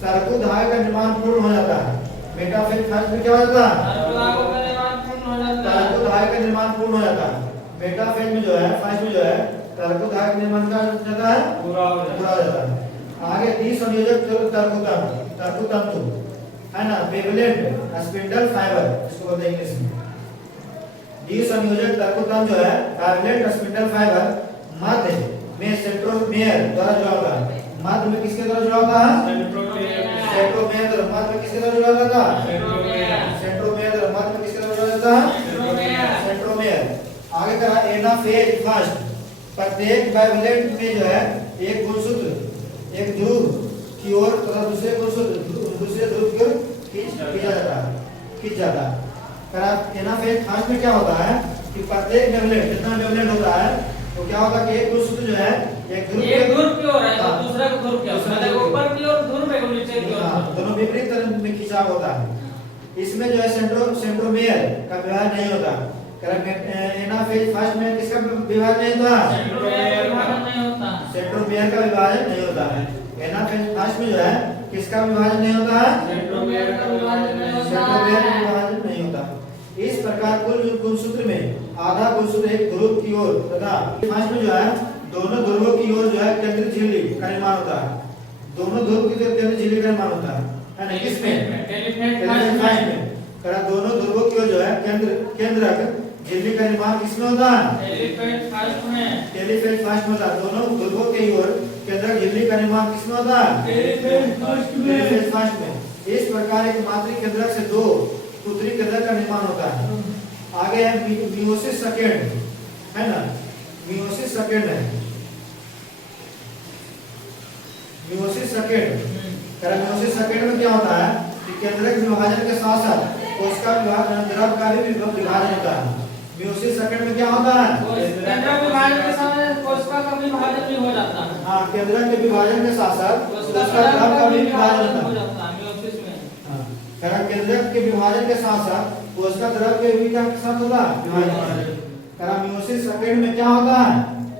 तर्कु धागे का निर्माण पूर्ण हो जाता है। मेटाफेज फास्ट में क्या हो जाता है? तर्कु धागे का निर्माण पूर्ण हो जाता है। मेटाफेज में जो है फास्ट में जो है तर्कु धागे का निर्माण क्या हो जाता है? पूरा हो जाता है। आगे द्विसंयोजक तर्कु तंतु है ना, वेवलेंट स्पिंडल फाइबर इसको बोलते हैं इंग्लिश में। द्विसंयोजक तर्कु तंतु जो है वेवलेंट स्पिंडल फाइबर मध्य में सेंट्रोमेयर द्वारा जुड़ा होता है। मध्य में किसके द्वारा जुड़ा होता है? सेंट्रोमेयर द्वारा। मध्य में किसके द्वारा जुड़ा होता है? सेंट्रोमेयर द्वारा। मध्य में किसके द्वारा जुड़ा होता है? सेंट्रोमेयर। आगे कहा एनाफेज फर्स्ट प्रत्येक वाइवलेंट में जो है एक गुणसूत्र एक ध्रुव की ओर तथा दूसरे ध्रुव की ओर खींच जाता है। एनाफेज फर्स्ट में क्या होता है कि प्रत्येक वेवलेंट जितना वेवलेंट होता है तो क्या होता है कि एक गुणसूत्र जो है एक ध्रुव की ओर है तो दूसरा का ध्रुव की ओर, मतलब ऊपर की ओर ध्रुव है, नीचे की ओर दोनों विपरीत तरफ में खिंचाव होता है। इसमें जो है सेंट्रोमेयर का विभाजन नहीं होता। एनाफेज फर्स्ट में किसका विभाजन नहीं होता? सेंट्रोमेयर का विभाजन नहीं होता है। एनाफेज फर्स्ट में जो है किसका विभाजन नहीं होता है? सेंट्रोमेयर का विभाजन नहीं होता सेंट्रोमेयर का विभाजन नहीं होता। इस प्रकार कुल गुणसूत्र में आधा गुणसूत्र एक ध्रुव की ओर तथा फर्स्ट में जो है दोनों ध्रुवों की ओर जो है केंद्रित झिल्ली का निर्माण होता है। दोनों ध्रुव की ओर केंद्रित झिल्ली का निर्माण होता है ना, किसमें? टेलीफेज फर्स्ट में। दोनों ध्रुवों की ओर जो है केंद्रक झिल्ली का निर्माण किसमें होता है? टेलीफेज फर्स्ट में। टेलीफेज फर्स्ट में होता है। दोनों ध्रुवों की ओर केंद्रक झिल्ली का निर्माण किसमें होता है? टेलीफेज फर्स्ट में। टेलीफेज फर्स्ट में। इस प्रकार एक मातृ केंद्रक से दो पुत्री केंद्रक का निर्माण होता है। आगे है मियोसिस सेकेंड है ना, मियोसिस सेकेंड है। मियोसिस सेकेंड में क्या होता है कि केंद्रक विभाजन के साथ साथ कोशिका द्रव का भी विभाजन होता है। मियोसिस सेकेंड में क्या होता है? केंद्रक विभाजन के साथ कोशिका का विभाजन भी हो जाता है। हाँ, केंद्रक के विभाजन के साथ साथ कोशिका द्रव का भी विभाजन होता है। मियोसिस में। केंद्रक के विभाजन के साथ साथ कोशिका द्रव के भी क्या के साथ होता है विभाजन। करा मियोसिस सेकंड में क्या होता है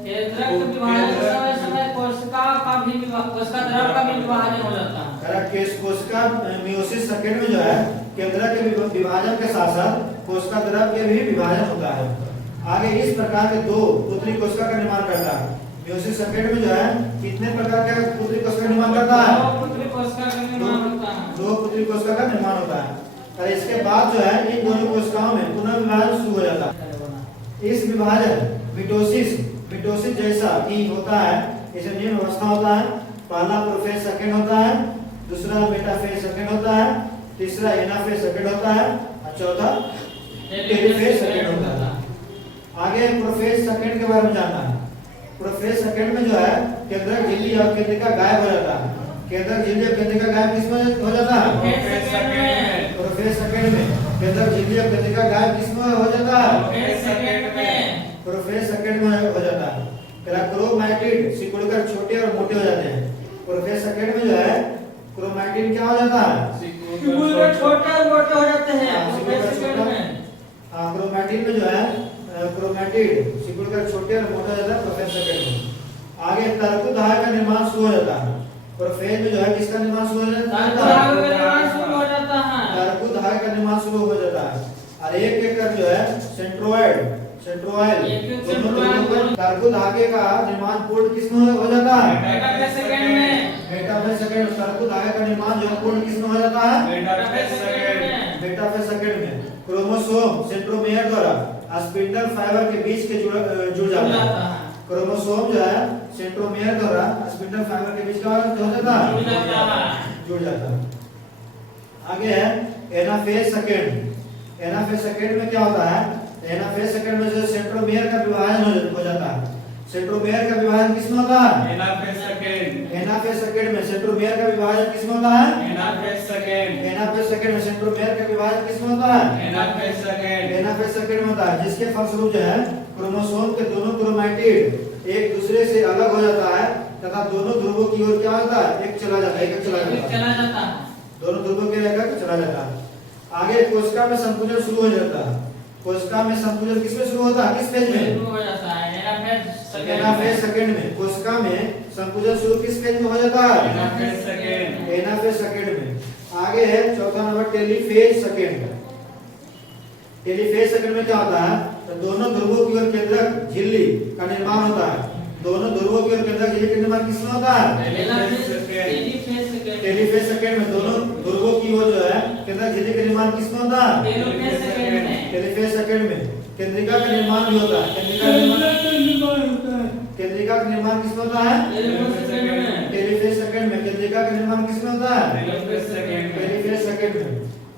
केंद्रक के विभाजन के समय समय कोशिका द्रव का भी विभाजन हो जाता है। करा केस कोशिका मियोसिस सेकंड में जो है केंद्रक के विभाजन के साथ साथ कोशिका द्रव के भी विभाजन होता है। आगे इस प्रकार के दो पुत्री कोशिका का निर्माण करता है। मियोसिस सेकंड में जो है कितने प्रकार के पुत्री कोशिका का निर्माण करता है दो पुत्री कोशिका का निर्माण होता है। दो पुत्री कोशिका का निर्माण होता है। और इसके बाद जो है इन दोनों कोशिकाओं में पुनः विभाजन शुरू हो जाता है। इस विभाजन मिटोसिस जैसा ही होता है। इसे निम्न अवस्था होता है। पहला प्रोफेज सेकंड होता है, दूसरा मेटाफेज सेकंड होता है, तीसरा एनाफेज सेकंड होता है और चौथा टेलोफेज सेकंड होता है। आगे प्रोफेज सेकंड के बारे में जानना है। प्रोफेज सेकंड में जो है केंद्रक झिल्ली और केंद्रिका गायब हो जाता है। केंद्रक झिल्ली और केंद्रिका गायब किसमें हो जाता है प्रोफेज सेकंड में। केंद्रक झिल्ली और केंद्रिका गायब किसमें हो जाता है प्रोफेज सेकंड में हो जाता है। क्रोमैटिड सिकुड़कर छोटे और मोटे हो जाते हैं। प्रोफेज सेकंड में जो है क्रोमैटिन क्या हो जाता है सिकुड़कर छोटे और मोटे हो जाते हैं। क्रोमैटिन में जो है क्रोमैटिड सिकुड़कर छोटे और मोटे हो जाता है प्रोफेज सेकंड में। आगे तरकुधाय का निर्माण शुरू हो जाता है। प्रोफेज में जो है किसका निर्माण शुरू हो जाता है तरकुधाय का निर्माण शुरू हो जाता है। और एक एक कर जो है सेंट्रोइड तरकुध धागे का निर्माण पूर्ण किसमें हो जाता है मेटाफेज सेकंड में। मेटाफेज सेकंड तरकुध धागे का निर्माण जो पूर्ण किसमें हो जाता है मेटाफेज सेकंड में। क्रोमोसोम सेंट्रोमियर द्वारा स्पिंडल फाइबर के बीच के जुड़ जाता है। क्रोमोसोम जो है सेंट्रोमियर द्वारा स्पिंडल फाइबर के बीच का हो जाता है जुड़ जाता है। आगे है एनाफेज सेकंड। एनाफेज सेकंड में क्या होता है एनाफेज सेकंड में जो सेंट्रोमियर का विभाजन हो जाता है। सेंट्रोमियर का विभाजन किसमें होता है एनाफेज सेकंड में। सेंट्रोमियर का विभाजन किसमें होता है एनाफेज सेकंड में। सेंट्रोमियर का विभाजन किसमें होता है एनाफेज सेकंड में होता है। जिसके फलस्वरूप जो है क्रोमोसोम के दोनों क्रोमैटिड एक दूसरे से अलग हो जाता है तथा दोनों ध्रुवों की ओर क्या होता है एक चला जाता है दोनों ध्रुवों की ओर चला जाता है। आगे कोशिका में संकुचन शुरू हो जाता है। कोशिका में संकुचन किसमें शुरू होता है किस फेज में एनाफेज सेकंड में। कोशिका में संकुचन शुरू किस फेज में हो जाता है एनाफेज सेकंड में। आगे है चौथा नंबर टेलीफेज सेकंड। टेलीफेज सेकंड में क्या होता है तो दोनों ध्रुवों की ओर केंद्रक झिल्ली का निर्माण होता है। दोनों ध्रुवों की ओर केंद्रक झिल्ली का निर्माण किसमें होता है टेलीफेज सेकंड में। दोनों ध्रुवों की ओर जो है केंद्रक झिल्ली का निर्माण किसमें होता है टेलीफेज सेकंड में। केंद्रिका का निर्माण भी होता है। केंद्रिका का निर्माण किसमें होता है टेलीफेज सेकंड में। केंद्रिका का निर्माण किसमें होता है टेलीफेज सेकंड में।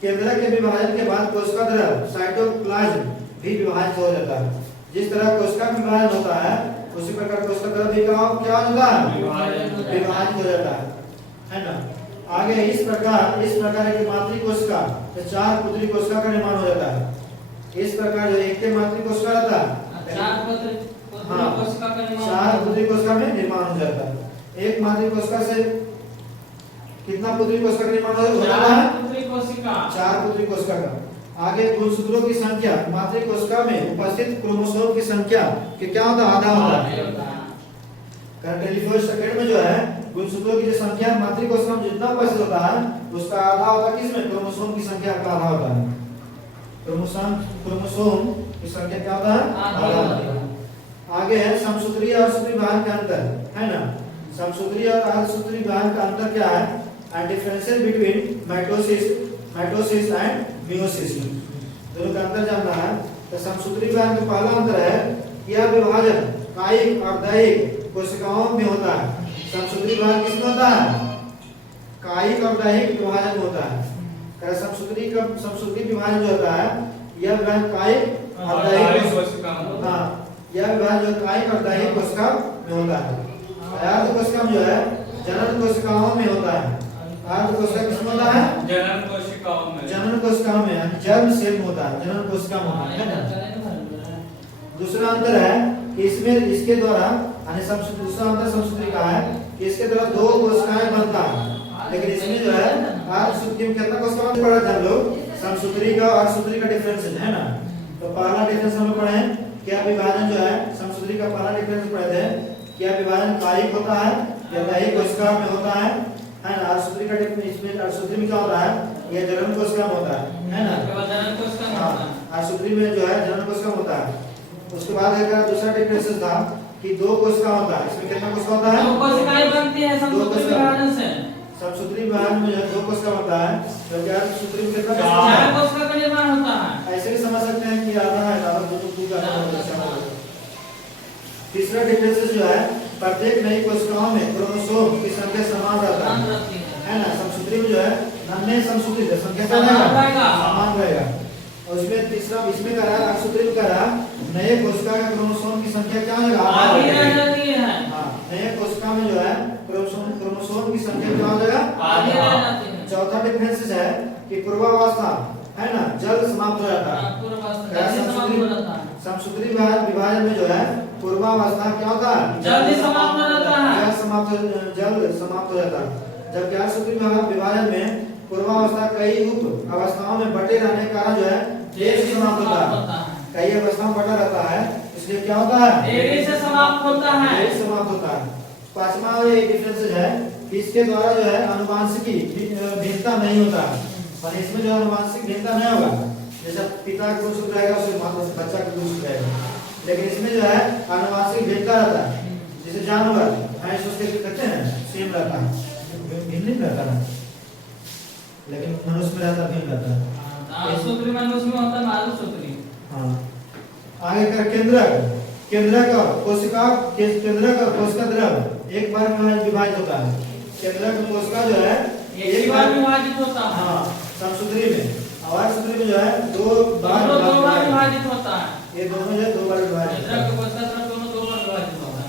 केंद्रक के विभाजन के बाद कोशिका द्रव साइटोप्लाज्म भी विभाजित हो जाता है। जिस तरह कोशिका का विभाजन होता है उसी प्रकार कोशिका द्रव भी क्या होता है विभाजित हो जाता है ना। आगे इस प्रकार की मातृ कोशिका से चार पुत्री कोशिका का निर्माण हो जाता है। इस प्रकार जो एक के मातृ कोशिका रहता है चार पुत्री कोशिका में निर्माण हो जाता है। एक मातृ कोशिका से कितना पुत्री कोशिका का निर्माण हो जाता है चार पुत्री कोशिका का। आगे गुणसूत्रों की संख्या मातृ कोशिका में उपस्थित क्रोमोसोम की संख्या के क्या होता है आधा होता है। टेलीफेज सेकंड में जो है गुणसूत्रों की जो संख्या मातृ कोशिका में जितना उपस्थित होता है उसका आधा होता है किसमें क्रोमोसोम की संख्या का आधा होता है। क्रोमोसोम की संख्या क्या होता है आधा होता है। आगे है समसूत्री और सूत्री विभाजन का अंतर है ना। समसूत्री और अर्धसूत्री विभाजन का अंतर क्या है and differential between mitosis and meiosis. दोनों का अंतर जानना है तो समसूत्री विभाजन का पहला अंतर है कि यह विभाजन कायिक और दैहिक कोशिकाओं में होता है। समसूत्री विभाजन किसमें होता है कायिक और दैहिक विभाजन होता है। समसूत्री विभाजन जो होता है यह विभाजन कायिक और दैहिक यह विभाजन जो कायिक और दैहिक कोशिका में होता है। अर्ध कोशिका में जो है जनन कोशिकाओं में होता है। अर्ध कोशिका किसमें होता है जनन कोशिकाओं में जर्म सेल में होता है जनन कोशिका में होता है। दूसरा अंतर है कि इसमें इसके द्वारा दूसरा अंतर समसूत्री का है कि इसके द्वारा दो कोशिकाएं बनता है लेकिन इसमें जो है अर्धसूत्री में कितना कोशिका पढ़ा था हम लोग समसूत्री का और अर्धसूत्री का डिफरेंस है ना। तो पहला डिफरेंस हम लोग पढ़े क्या विभाजन जो है समसूत्री का पहला डिफरेंस पढ़े थे क्या विभाजन कायिक होता है या दैहिक कोशिका में होता है ना। अर्धसूत्री का डिफरेंस इसमें अर्धसूत्री में क्या होता है ये जनन कोशिका में होता है ना। जनन कोशिका में होता है। अर्धसूत्री में जो है जनन कोशिका में होता है। उसके बाद अगर दूसरा डिफरेंस था कि दो कोशिका होता है। इसमें कितना कोशिका होता है? दो कोशिकाएं बनती है समसूत्री विभाजन से। समसूत्री विभाजन में जो दो कोशिका होता है जबकि अर्धसूत्री में कितना चार कोशिका का निर्माण होता है। ऐसे भी समझ सकते हैं कि आधा है आधा दोनों टू का होता है। तीसरा डिफरेंस जो है प्रत्येक नई कोशिकाओं में क्रोमोसोम की संख्या समान रहता है ना। समसूत्री में जो है नन्हे समसूत्री संख्या समान रहेगा। और इसमें तीसरा इसमें कह रहा है अर्धसूत्री में कह रहा नए कोशिका का क्रोमोसोम की संख्या क्या हो जाएगा? हाँ नए कोशिका में जो है क्रोमोसोम की संख्या क्या हो जाएगा? चौथा डिफरेंस है कि पूर्वावस्था है ना जल्द समाप्त हो जाता है। समसूत्री विभाजन में जो है पूर्वावस्था क्या होता है? जल्द समाप्त हो जाता है। जल्द समाप्त हो जाता है। जबकि अर्धसूत्री विभाजन में पूर्वावस्था कई उप अवस्थाओं में बटे रहने के कारण जो है देर से समाप्त होता है। कई अवस्थाओं में बटा रहता है इसलिए क्या होता है? देरी से समाप्त होता है। देर से समाप्त होता है। पांचवा ये डिफरेंस है कि इसके द्वारा जो है आनुवांशिक भिन्नता नहीं होता है। और इसमें जो आनुवांशिक भिन्नता नहीं होगा जैसे पिता का गुण रहेगा उससे बच्चा का गुण रहेगा। लेकिन इसमें जो है आनुवांशिक भिन्नता रहता है। जैसे जानवर भैंस उसके कहते हैं सेम रहता है भिन्न नहीं रहता है लेकिन मनुष्य में रहता भिन्न रहता है। अर्धसूत्री मनुष्य में होता है अर्धसूत्री। हाँ आगे कर केंद्रक कोशिका द्रव एक बार में विभाजित होता है। केंद्रक कोशिका जो है एक बार विभाजित होता है। हाँ समसूत्री में और अर्धसूत्री में जो है दो बार विभाजित होता है। ये दोनों जो है दो बार विभाजित होता है। दोनों दो बार विभाजित होता है।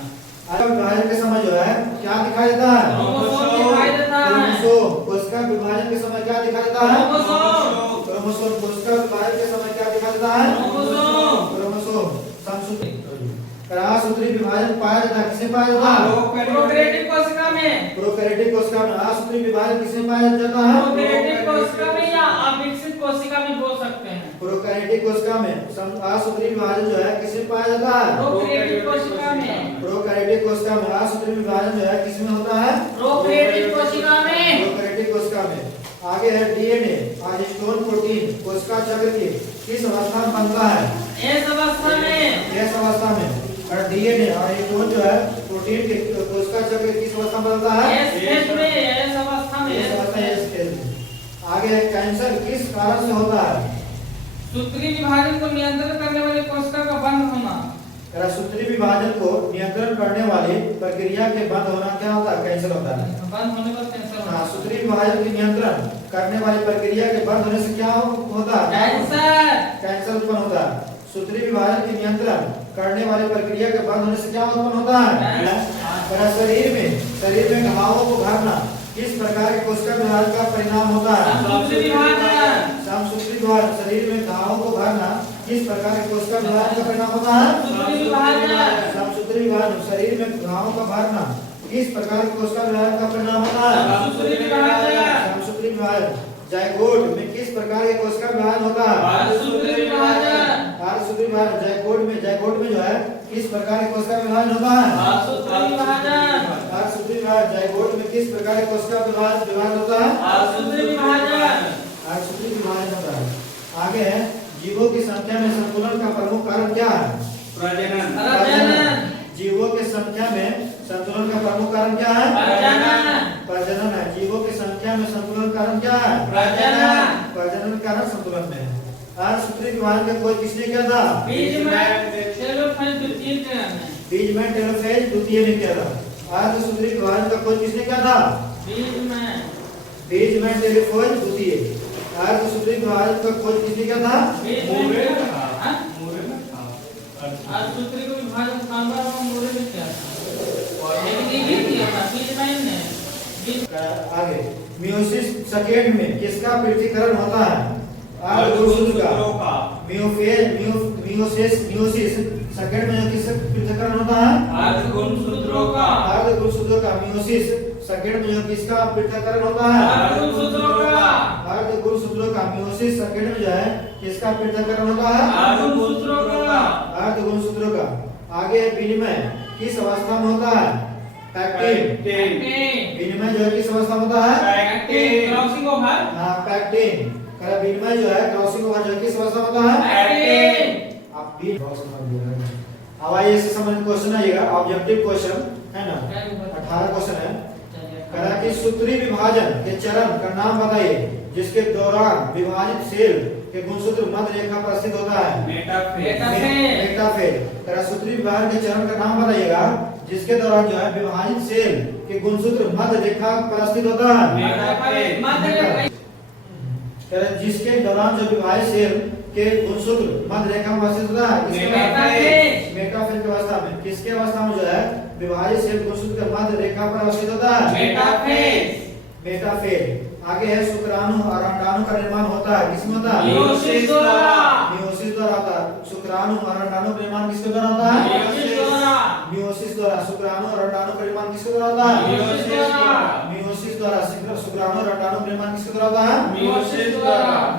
आगे विभाजन के समय जो है क्या दिखाई देता है? क्रोमोसोम दिखाई देता है। क्रोमोसोम कोशिका विभाजन के समय क्या दिखाई देता है? क्रोमोसोम कोशिका विभाजन के समय क्या दिखाई देता है? क्रोमोसोम समसूत्री अर्धसूत्री विभाजन पाया जाता है किसमें पाया जाता है? प्रोकैरियोटिक कोशिका में। प्रोकैरियोटिक कोशिका में अर्धसूत्री विभाजन किसमें पाया जाता है? प्रोकैरियोटिक कोशिका में या अविकसित कोशिका में बोल सकते हैं। प्रोकैरियोटिक कोशिका में अर्धसूत्री विभाजन जो है किसमें पाया जाता है? प्रोकैरियोटिक कोशिका में। प्रोकैरियोटिक कोशिका में अर्धसूत्री विभाजन जो है किसमें होता है? प्रोकैरियोटिक कोशिका में। प्रोकैरियोटिक कोशिका में। आगे है डीएनए और हिस्टोन प्रोटीन कोशिका चक्र की किस अवस्था में बनता है? एस अवस्था में। एस अवस्था में। और डीएनए और हिस्टोन जो है प्रोटीन के कोशिका चक्र किस अवस्था में बनता है? एस फेज में। एस अवस्था में। एस अवस्था एस फेज में। आगे है कैंसर किस कारण से होता है? सूत्री विभाजन को नियंत्रण करने वाली कोशिका का बंद होना। सूत्री विभाजन को नियंत्रण करने वाली प्रक्रिया के बंद होना क्या होता है? कैंसर होता है। बंद होने पर कैंसर होता है। सूत्री विभाजन के नियंत्रण करने वाली प्रक्रिया के बंद होने से क्या होता है? कैंसर। कैंसर उत्पन्न होता है। सूत्री विभाजन के नियंत्रण करने वाली प्रक्रिया के बंद होने से क्या उत्पन्न होता है? शरीर में घावों को भरना किस प्रकार के कोशिका विभाजन का परिणाम होता है? समसूत्री विभाजन। समसूत्री विभाजन शरीर में घावों को भरना किस प्रकार के कोशिका विभाजन का परिणाम होता है? समसूत्री विभाजन। समसूत्री विभाजन शरीर में घावों का भरना किस प्रकार के कोशिका विभाजन का परिणाम होता है? समसूत्री विभाजन। समसूत्री विभाजन जायगोट में किस प्रकार के कोशिका विभाजन होता है? अर्धसूत्री विभाजन। अर्धसूत्री विभाजन जायगोट में जो है किस प्रकार के कोशिका विभाजन होता है? अर्धसूत्री विभाजन। अर्धसूत्री विभाजन जायगोट में किस प्रकार के कोशिका विभाजन होता है? अर्धसूत्री विभाजन। अर्धसूत्री विभाजन होता है। आगे है जीवों की संख्या में संतुलन का प्रमुख कारण क्या है? प्रजनन। जीवों की संख्या में संतुलन का प्रमुख कारण क्या है? प्रजनन है। जीवों की संख्या में संतुलन कारण क्या है? प्रजनन कारण संतुलन में है। अर्धसूत्री विभाजन का खोज किसने किया था? बीज में टेलोफेज द्वितीय ने किया था। अर्धसूत्री विभाजन का खोज किसने किया था? बीज में टेलोफेज द्वितीय। अर्धसूत्री विभाजन का खोज किसने किया था? अर्धसूत्री को विभाजन कांबा और मोरे ने किया था। लेकिन ये किया था बीज में। आगे मियोसिस सेकेंड में किसका पृथक्करण होता है? अर्धसूत्री का। मियोसिस सेकेंड में किसका पृथक्करण होता है? अर्धगुणसूत्रों का। अर्धगुणसूत्रों का मियोसिस सेकंड में जो किसका पृथक्करण होता है? अर्धगुणसूत्रों का। अर्धगुणसूत्रों का। मेयोसिस सेकंड में जो है किसका पृथक्करण होता है? अर्धगुणसूत्रों का। अर्धगुणसूत्रों का। आगे विनिमय किस अवस्था में होता है? पैक्टिन। विनिमय जो है किस अवस्था में होता है? पैक्टिन। Crossing over. हाँ पैक्टिन। विनिमय जो है क्रॉसिंग ओवर जो है किस अवस्था में होता है? पैक्टिन। आप भी बहुत समझ गए। अब आइए इससे संबंधित क्वेश्चन आइएगा, ऑब्जेक्टिव क्वेश्चन है ना, 18 क्वेश्चन है। कहा कि सूत्री विभाजन के चरण का नाम बताइए जिसके दौरान विभाजित सेल के गुणसूत्र मध्य रेखा पर स्थित होता है। मेटाफेज। कहा सूत्री विभाजन के चरण का नाम बताइएगा जिसके दौरान जो है विभाजित सेल के गुणसूत्र मध्य रेखा पर स्थित होता है। जिसके दौरान जो विभाजित सेल के गुणसूत्र मध्य रेखा में स्थित होता है। मेटाफेज की अवस्था में। किसके अवस्था में जो है विभाजित सेल गुणसूत्र के मध्य रेखा पर स्थित होता है? मेटाफेज। आगे है शुक्राणु और अंडाणु का निर्माण होता है किसमें होता है? मेयोसिस द्वारा। मेयोसिस द्वारा होता है। शुक्राणु और अंडाणु का निर्माण किसके द्वारा होता है? मेयोसिस द्वारा। शुक्राणु और अंडाणु का निर्माण किसके द्वारा होता है? मेयोसिस द्वारा। शुक्राणु और अंडाणु का निर्माण किसके द्वारा होता है?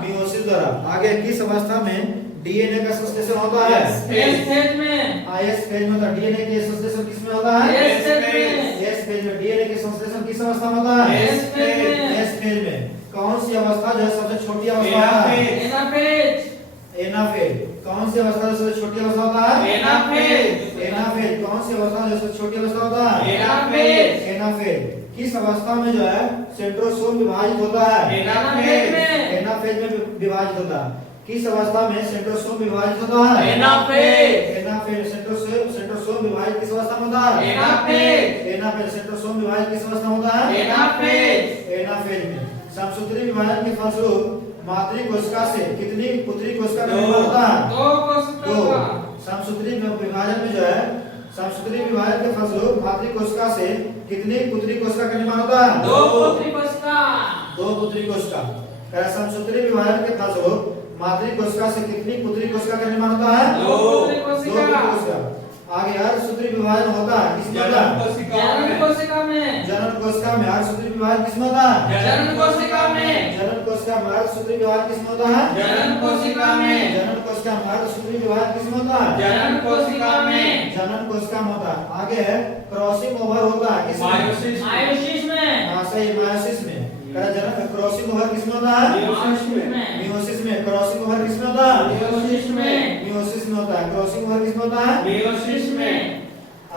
मेयोसिस द्वारा। आगे किस अवस्था में डीएनए का संश्लेषण होता है? एस फेज में। एस फेज में होता है। डीएनए के संश्लेषण किसमें होता है? एस फेज में। एस फेज में। डीएनए के संश्लेषण किस अवस्था में होता है? एस फेज में। एस फेज में। कौन सी अवस्था जो है सबसे छोटी अवस्था है? एनाफेज। एनाफेज। कौन सी अवस्था जो सबसे छोटी अवस्था होता है? एनाफेज। एनाफेज। कौन सी अवस्था जो सबसे छोटी अवस्था होता है? एनाफेज। एनाफेज। किस अवस्था में जो है सेंट्रोसोम विभाजित होता है? एनाफेज में। एनाफेज में विभाजित होता है। किस अवस्था में सेंट्रोसोम विभाजित होता है? एनाफेज। एनाफेज। सेंट्रोसोम विभाजित किस अवस्था में होता है? एनाफेज। एनाफेज। सेंट्रोसोम विभाजित किस अवस्था में होता है? एनाफेज। एनाफेज में। समसूत्री विभाजन के फलस्वरूप मातृ कोशिका से कितनी पुत्री कोशिका का निर्माण होता है? 2 कोशिका दो। का। समसूत्री विभाजन में जो है समसूत्री विभाजन के फलस्वरूप मातृ कोशिका से कितनी पुत्री कोशिका का निर्माण होता है? 2 पुत्री कोशिका। 2 पुत्री कोशिका। समसूत्री विभाजन के फलस्वरूप मातृ कोशिका से कितनी पुत्री कोशिका का निर्माण होता है? 2 पुत्री दो कोशिका। पुत्री कोशिका। आगे अर्धसूत्री विभाजन होता है किसमें होता है? जनन कोशिका में। जनन कोशिका में। अर्धसूत्री विभाजन किसमें होता है? जनन कोशिका में। जनन कोशिका में। अर्धसूत्री विभाजन किसमें होता है? जनन कोशिका में। जनन कोशिका में। अर्धसूत्री विभाजन किसमें होता है? जनन कोशिका में। जनन कोशिका में होता है। आगे है क्रॉसिंग ओवर होता है किसमें? मायोसिस में। हाँ सही, मायोसिस में। जनन क्रॉसिंग ओवर किसमें होता है? मेयोसिस में। क्रॉसिंग ओवर किसमें होता है? मेयोसिस में। मेयोसिस में होता है। क्रॉसिंग ओवर किसमें होता है? मेयोसिस में।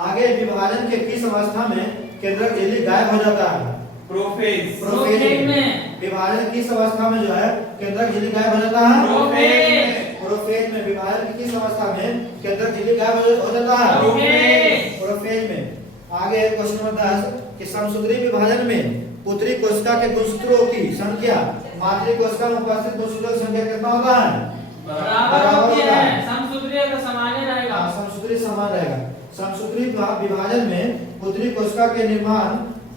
आगे विभाजन के किस अवस्था में केंद्रक झिल्ली गायब हो जाता है? प्रोफेज। प्रोफेज में। विभाजन किस अवस्था में जो है केंद्रक झिल्ली गायब हो जाता है? प्रोफेज। प्रोफेज में। विभाजन की किस अवस्था में केंद्रक झिल्ली गायब हो जाता है? प्रोफेज। प्रोफेज में। आगे क्वेश्चन नंबर 10 कि समसूत्री विभाजन में पुत्री कोशिका के गुणसूत्रों की संख्या मातृ कोशिका में उपस्थित गुणसूत्रों की संख्या कितना होता है? बराबर होती है। समसूत्री तो समान ही रहेगा। समसूत्री समान रहेगा। समसूत्री विभाजन में पुत्री कोशिका के निर्माण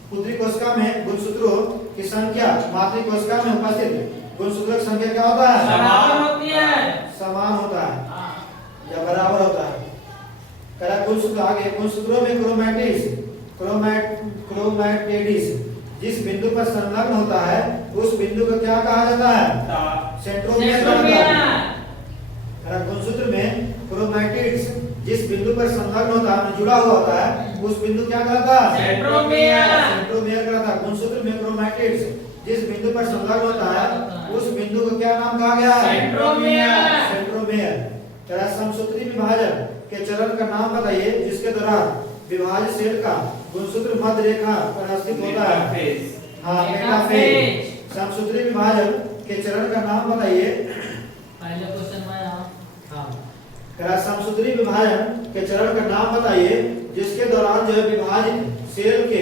पुत्री कोशिका में गुणसूत्रों की संख्या मातृ कोशिका में उपस्थित गुणसूत्रों की संख्या क्या होता है? बराबर होती है। समान होता है या बराबर होता है। करा गुणसूत्र। आगे गुणसूत्रों में क्रोमैटिड्स जिस बिंदु पर संलग्न होता है उस बिंदु को क्या कहा जाता है? सेंट्रोमियर कहलाता है। गुणसूत्र में क्रोमैटिड्स जिस बिंदु पर संलग्न होता है, जुड़ा हुआ होता है, उस बिंदु क्या कहलाता है? सेंट्रोमियर। सेंट्रोमियर कहलाता है। गुणसूत्र में क्रोमैटिड्स जिस बिंदु पर संलग्न होता है उस बिंदु को क्या नाम कहा गया है? सेंट्रोमियर। सेंट्रोमियर। समसूत्री विभाजन के चरण का नाम बताइए जिसके दौरान विभाजित सेल का गुणसूत्र मध्य रेखा पर स्थित होता है? हाँ मेटाफेज। समसूत्री विभाजन के चरण का नाम बताइए। पहले क्वेश्चन में हाँ समसूत्री विभाजन के चरण का नाम बताइए जिसके दौरान जो है विभाजित सेल के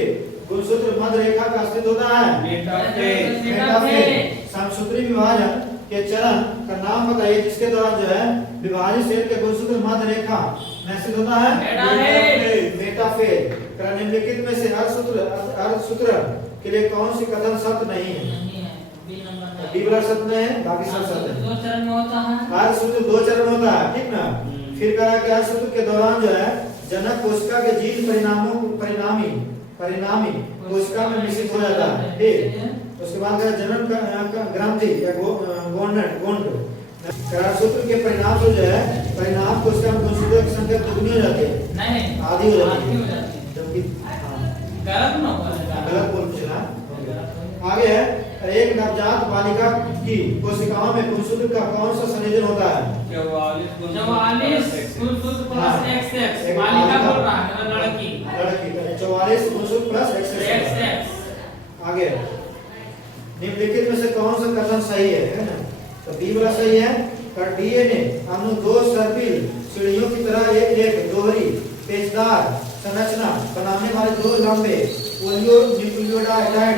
गुणसूत्र मध्य रेखा पर स्थित होता है? मेटाफेज। समसूत्री विभाजन के चरण का नाम बताइए जिसके दौरान जो है विभाजित सेल के गुणसूत्र मध्य रेखा में स्थित होता है? मेटाफेज। निम्नलिखित में से अर्धसूत्र के लिए कौन सी कथन सत्य नहीं है? बी वाला सत्य नहीं है, बाकी सब सत्य है। 2 चरण में होता है। अर्धसूत्र 2 चरण होता है, ठीक ना? फिर कहा कि अर्धसूत्र के दौरान जो है जनक कोशिका के जीन परिणामी परिणामी कोशिका में मिश्रित हो जाता है। ठीक, उसके बाद जनन ग्रंथि या गोंड सूत्र के परिणाम से जो है परिणाम कोशिका में गुणसूत्रों की संख्या दुगनी हो जाती है, नहीं आधी हो जाती आधी हो है, जाती है। जबकि गलत ना बोलेगा। गलत बोल पूछना। आगे है एक नवजात बालिका की कोशिकाओं में गुणसूत्र का कौन सा संयोजन होता है? 44 गुणसूत्र प्लस XX। बालिका बोल रहा है ना, लड़की। लड़की 44 गुणसूत्र प्लस XX। आगे निम्नलिखित में से कौन सा कथन सही है ना? तो बी वाला सही है। पर डीएनए अणु दो सर्पिल सीढ़ियों की तरह एक दोहरी पेचदार संरचना बनाने वाले दो लंबे न्यूक्लियोटाइड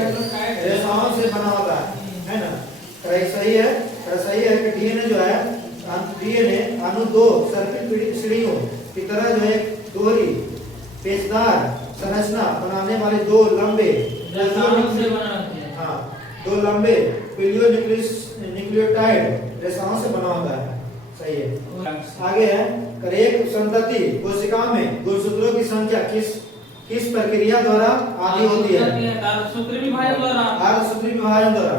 रेखाओं से बना होता है ना? तो सही है। तो सही है कि डीएनए जो है डीएनए अणु दो सर्पिल सीढ़ियों की तरह जो है दोहरी पेचदार संरचना बनाने वाले दो लंबे हाँ दो लंबे न्यूक्लियोटाइड रेखाओं से बना होता है। सही है। आगे है एक संतति कोशिका में गुणसूत्रों की संख्या किस प्रक्रिया द्वारा आदि होती है? सूत्री विभाजन द्वारा। अर्धसूत्री विभाजन द्वारा।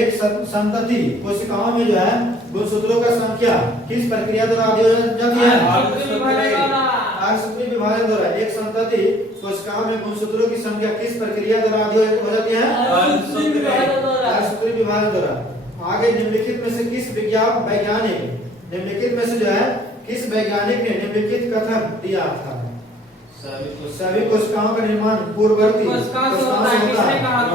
एक संतति कोशिकाओं में जो है गुणसूत्रों का संख्या किस प्रक्रिया द्वारा आदि हो जाती है? अर्धसूत्री विभाजन द्वारा। एक संतति कोशिकाओं में गुणसूत्रों की संख्या किस प्रक्रिया द्वारा आदि हो जाती है? अर्धसूत्री विभाजन द्वारा। आगे निम्नलिखित में से किस वैज्ञानिक निम्नलिखित में से जो है किस वैज्ञानिक ने निम्नलिखित कथन दिया था? सभी कोशिकाओं का निर्माण पूर्ववर्ती कोशिकाओं से होता है। किसने कहा था?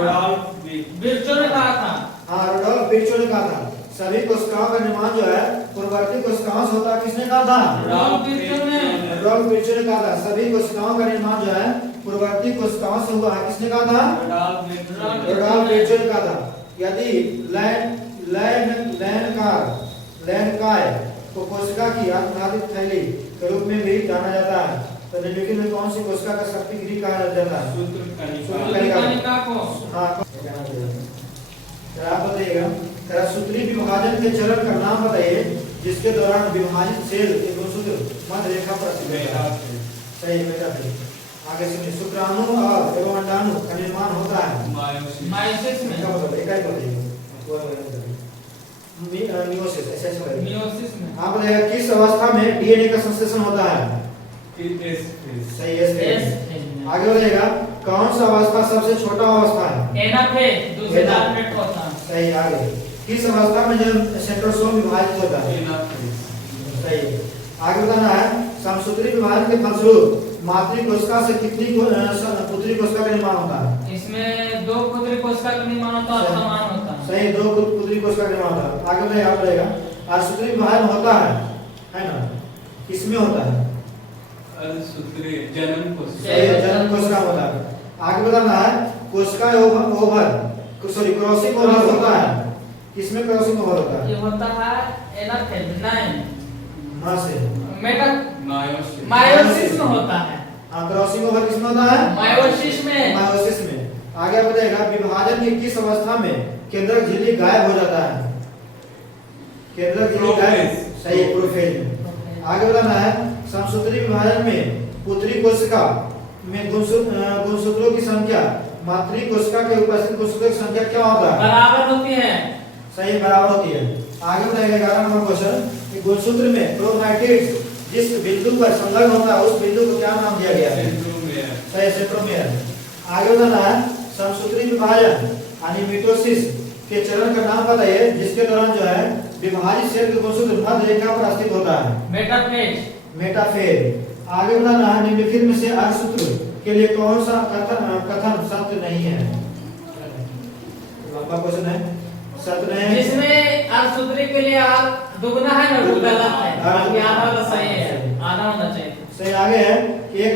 विर्चो ने कहा था। हाँ, रुडोल्फ विर्चो ने कहा था। सभी कोशिकाओं का निर्माण जो है पूर्ववर्ती कोशिकाओं से होता है। किसने कहा था? रुडोल्फ विर्चो ने। रुडोल्फ विर्चो ने कहा था सभी कोशिकाओं का निर्माण जो है पूर्ववर्ती कोशिकाओं से हुआ है। किसने कहा था? रुडोल्फ विर्चो ने कहा था। यदि लैंडकाय को कोशिका की आत्मघाती थैली के रूप में भी जाना जाता है, तो निम्नलिखित में कौन सी कोशिका का शक्ति गृह कहा जाता है? सूत्रकणिका को। हाँ, आप बताइएगा सूत्री विभाजन के चरण का नाम बताइए जिसके दौरान विभाजित सेल के गुणसूत्र मध्य रेखा पर स्थित होता है। सही है। आगे सुनिए शुक्राणु और एवं अंडाणु का निर्माण होता है मायोसिस में। मियोसिस में। आप बताइएगा किस अवस्था में डीएनए का संश्लेषण होता है? सही है। आगे बताइएगा कौन सा अवस्था सबसे छोटा अवस्था है? एनाफेज। दूसरे डार्मेट होता है। सही। आगे किस अवस्था में जो सेंट्रोसोम विभाजित होता है? सही है। आगे बताना है समसूत्री विभाजन के फलस्वरूप मातृ कोशिका से कितनी पुत्री कोशिका का निर्माण होता है? इसमें 2 पुत्री कोशिका का निर्माण होता है। समान होता है। सही। 2 पुत्री कोशिका का निर्माण होता है। आगे बताइए। आप बताइएगा अर्धसूत्री विभाजन होता है ना? किसमें होता है? जनन कोशिका होता है। आगे बताना है कोशिका क्रॉसिंग ओवर होता है। किसमें क्रॉसिंग ओवर होता है? ये होता है एनाफेज 9 मां से मेटा मायोसिस में होता है। हां, क्रॉसिंग ओवर किसमें होता है? मायोसिस में। मायोसिस में। आगे बताइएगा विभाजन की किस अवस्था में केंद्रक झिल्ली गायब हो जाता है? केंद्रक झिल्ली गायब। सही है। प्रोफेज में। आगे बताना है समसूत्री विभाजन में पुत्री कोशिका में गुणसूत्रों की संख्या मातृ कोशिका के उपस्थित गुणसूत्रों की संख्या क्या होता है? बराबर होती है। सही, बराबर होती है। आगे बताइएगा 11 नंबर क्वेश्चन कि गुणसूत्र में क्रोमैटिड्स जिस बिंदु पर संलग्न होता है उस बिंदु को क्या नाम दिया गया है? सही, सेंट्रोमियर। आगे बताना है समसूत्री विभाजन यानी मिटोसिस के चरण का नाम बताइए जिसके दौरान जो है विभाजित सेल के गुणसूत्र मध्य रेखा पर स्थित होता है? मेटाफेज। आगे बताना है निम्नलिखित में से अर्धसूत्र के लिए कौन सा कथन सत्य नहीं है? लंबा क्वेश्चन है। सत्य नहीं है जिसमें अर्धसूत्री के लिए दुगना है ना, वो गलत है। बाकी आधा तो सही है। आधा होना चाहिए। सही। आगे है कि एक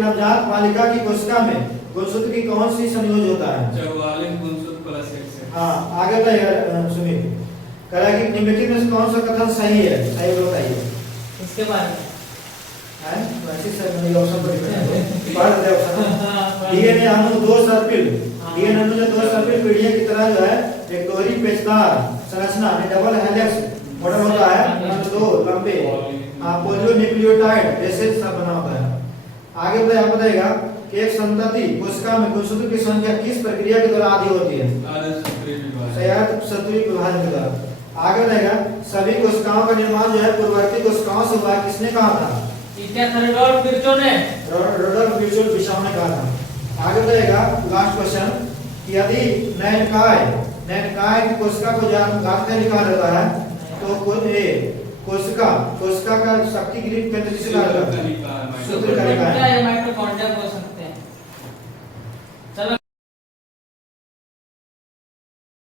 नवजात बालिका की कोशिका में गुणसूत्र की कौन सी संयोज होता है? 44 गुणसूत्र प्लस XX। हाँ, आगे बताइएगा सुनिए कह कि निम्नलिखित में से कौन सा कथन सही है? सही बताइए। इसके बारे में डीएनए अणु दो सर्पिल पीढ़ियों की तरह जो है एक दोहरी पेचदार संरचना में डबल हेलिक्स मॉडल होता है। 2 लंबे पोलियोन्यूक्लियोटाइड रेसेस बना होता है। आगे बताइएगा कि एक संतति कोशिका में गुणसूत्र की संख्या किस प्रक्रिया के द्वारा आधी होती है? संयुक्त सतुरी विभाजन के द्वारा। आगे रहेगा सभी कोशिकाओं का निर्माण जो है पूर्ववर्ती कोशिकाओं से हुआ है, किसने कहा था? क्या था? रडोल्फ विर्चो ने। रडोल्फ विर्चो ने कहा था। आगे रहेगा लास्ट क्वेश्चन, यदि नयनकाय की कोशिका को गांठ में लिखा रहता है तो कोशिका का शक्ति ग्रिप केंद्र किसे कहा जाता है? सूत्रकारिका है।